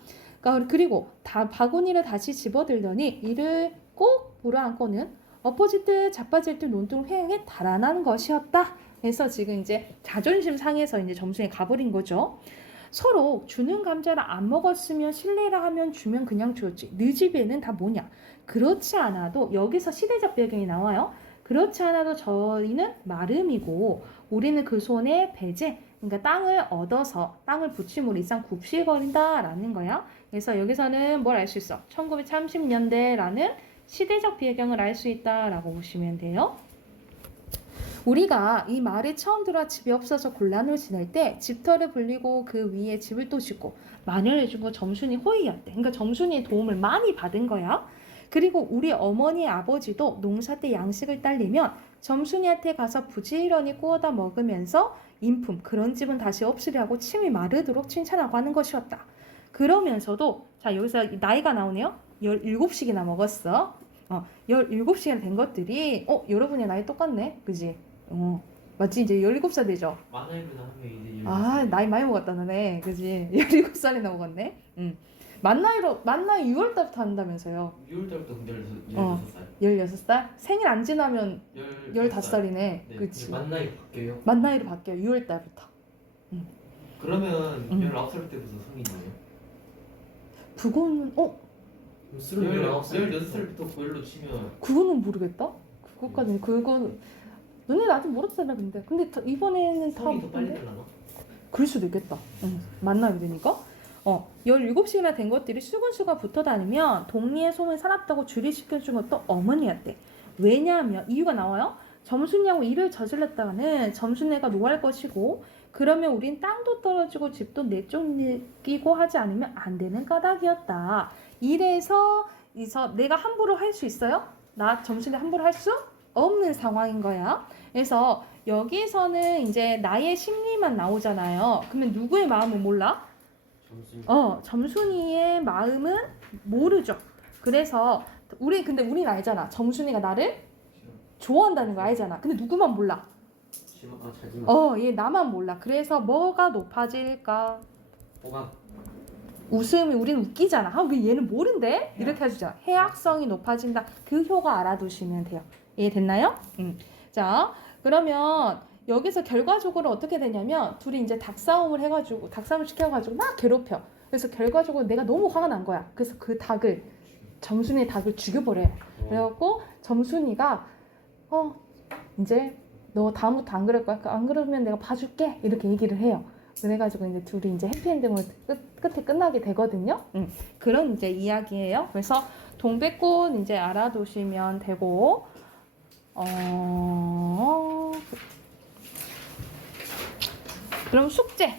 그리고 바구니를 다시 집어들더니 이를 꼭 물어안고는 엎어질 듯 자빠질 듯 논두렁 회행에 달아나는 것이었다. 그래서 지금 이제 자존심 상해서 이제 점순이 가버린 거죠. 서로 주는 감자를 안 먹었으면 실례라 하면 주면 그냥 주었지. 네 집에는 다 뭐냐. 그렇지 않아도 여기서 시대적 배경이 나와요. 그렇지 않아도 저희는 마름이고 우리는 그 손에 배제, 그러니까 땅을 얻어서 땅을 부침으로 이상 굽시거린다라는 거야. 그래서 여기서는 뭘 알 수 있어? 1930년대라는 시대적 배경을 알 수 있다라고 보시면 돼요. 우리가 이 마을에 처음 들어와 집이 없어서 곤란을 지낼 때 집터를 불리고 그 위에 집을 또 짓고 마련을 해준 건 점순이 호의였대. 그러니까 점순이의 도움을 많이 받은 거야. 그리고 우리 어머니의 아버지도 농사 때 양식을 딸리면 점순이한테 가서 부지런히 구워다 먹으면서 인품 그런 집은 다시 없으려고 침이 마르도록 칭찬하고 하는 것이었다. 그러면서도 자 여기서 나이가 나오네요. 17씩이나 먹었어. 17시간 된 것들이 여러분의 나이 똑같네. 그지? 맞지? 이제 17살 되죠? 만나이보다 하면 이제 나이 많이 먹었다 너네. 그지? 17살이나 먹었네. 만 나이 6월 달부터 한다면서요. 6월 달부터 근데 16살. 16살? 생일 안 지나면 15살이네. 네, 그치? 만 나이 바뀌어요? 만 나이로 바뀌어요. 6월 달부터. 그러면 19살 때부터 성인이에요? 그거는 16살부터 고일로 치면 그거는 모르겠다. 그거는 너네 아직 모르잖아. 근데 이번에는 다 성이 더 빨리 되려나? 그럴 수도 있겠다. 만나게 되니까. 17시나 된 것들이 수근수가 붙어 다니면 동리의 손을 살았다고 주리시켜준 것도 어머니였대. 왜냐하면 이유가 나와요. 점순이하고 일을 저질렀다가는 점순애가 노할 것이고 그러면 우린 땅도 떨어지고 집도 내쫓기고 하지 않으면 안 되는 까닭이었다. 이래서 내가 함부로 할 수 있어요? 나 점순애 함부로 할 수 없는 상황인 거야. 그래서 여기서는 이제 나의 심리만 나오잖아요. 그러면 누구의 마음은 몰라? 점순이의 마음은 모르죠. 그래서 근데 우리는 알잖아. 점순이가 나를 좋아한다는 거 알잖아. 근데 누구만 몰라? 자지만. 얘 나만 몰라. 그래서 뭐가 높아질까? 호감. 웃음이 우리는 웃기잖아. 왜 얘는 모른대? 이렇게 해주자. 해악성이 높아진다. 그 효과 알아두시면 돼요. 이해됐나요? 자, 그러면 여기서 결과적으로 어떻게 되냐면 둘이 이제 닭싸움을 시켜가지고 막 괴롭혀. 그래서 결과적으로 내가 너무 화가 난 거야. 그래서 그 점순이의 닭을 죽여버려요. 그래갖고 점순이가 이제 너 다음부터 안 그럴 거야. 안 그러면 내가 봐줄게. 이렇게 얘기를 해요. 그래가지고 이제 둘이 이제 해피엔딩으로 끝에 끝나게 되거든요. 그런 이제 이야기예요. 그래서 동백꽃 이제 알아두시면 되고, 그럼 숙제.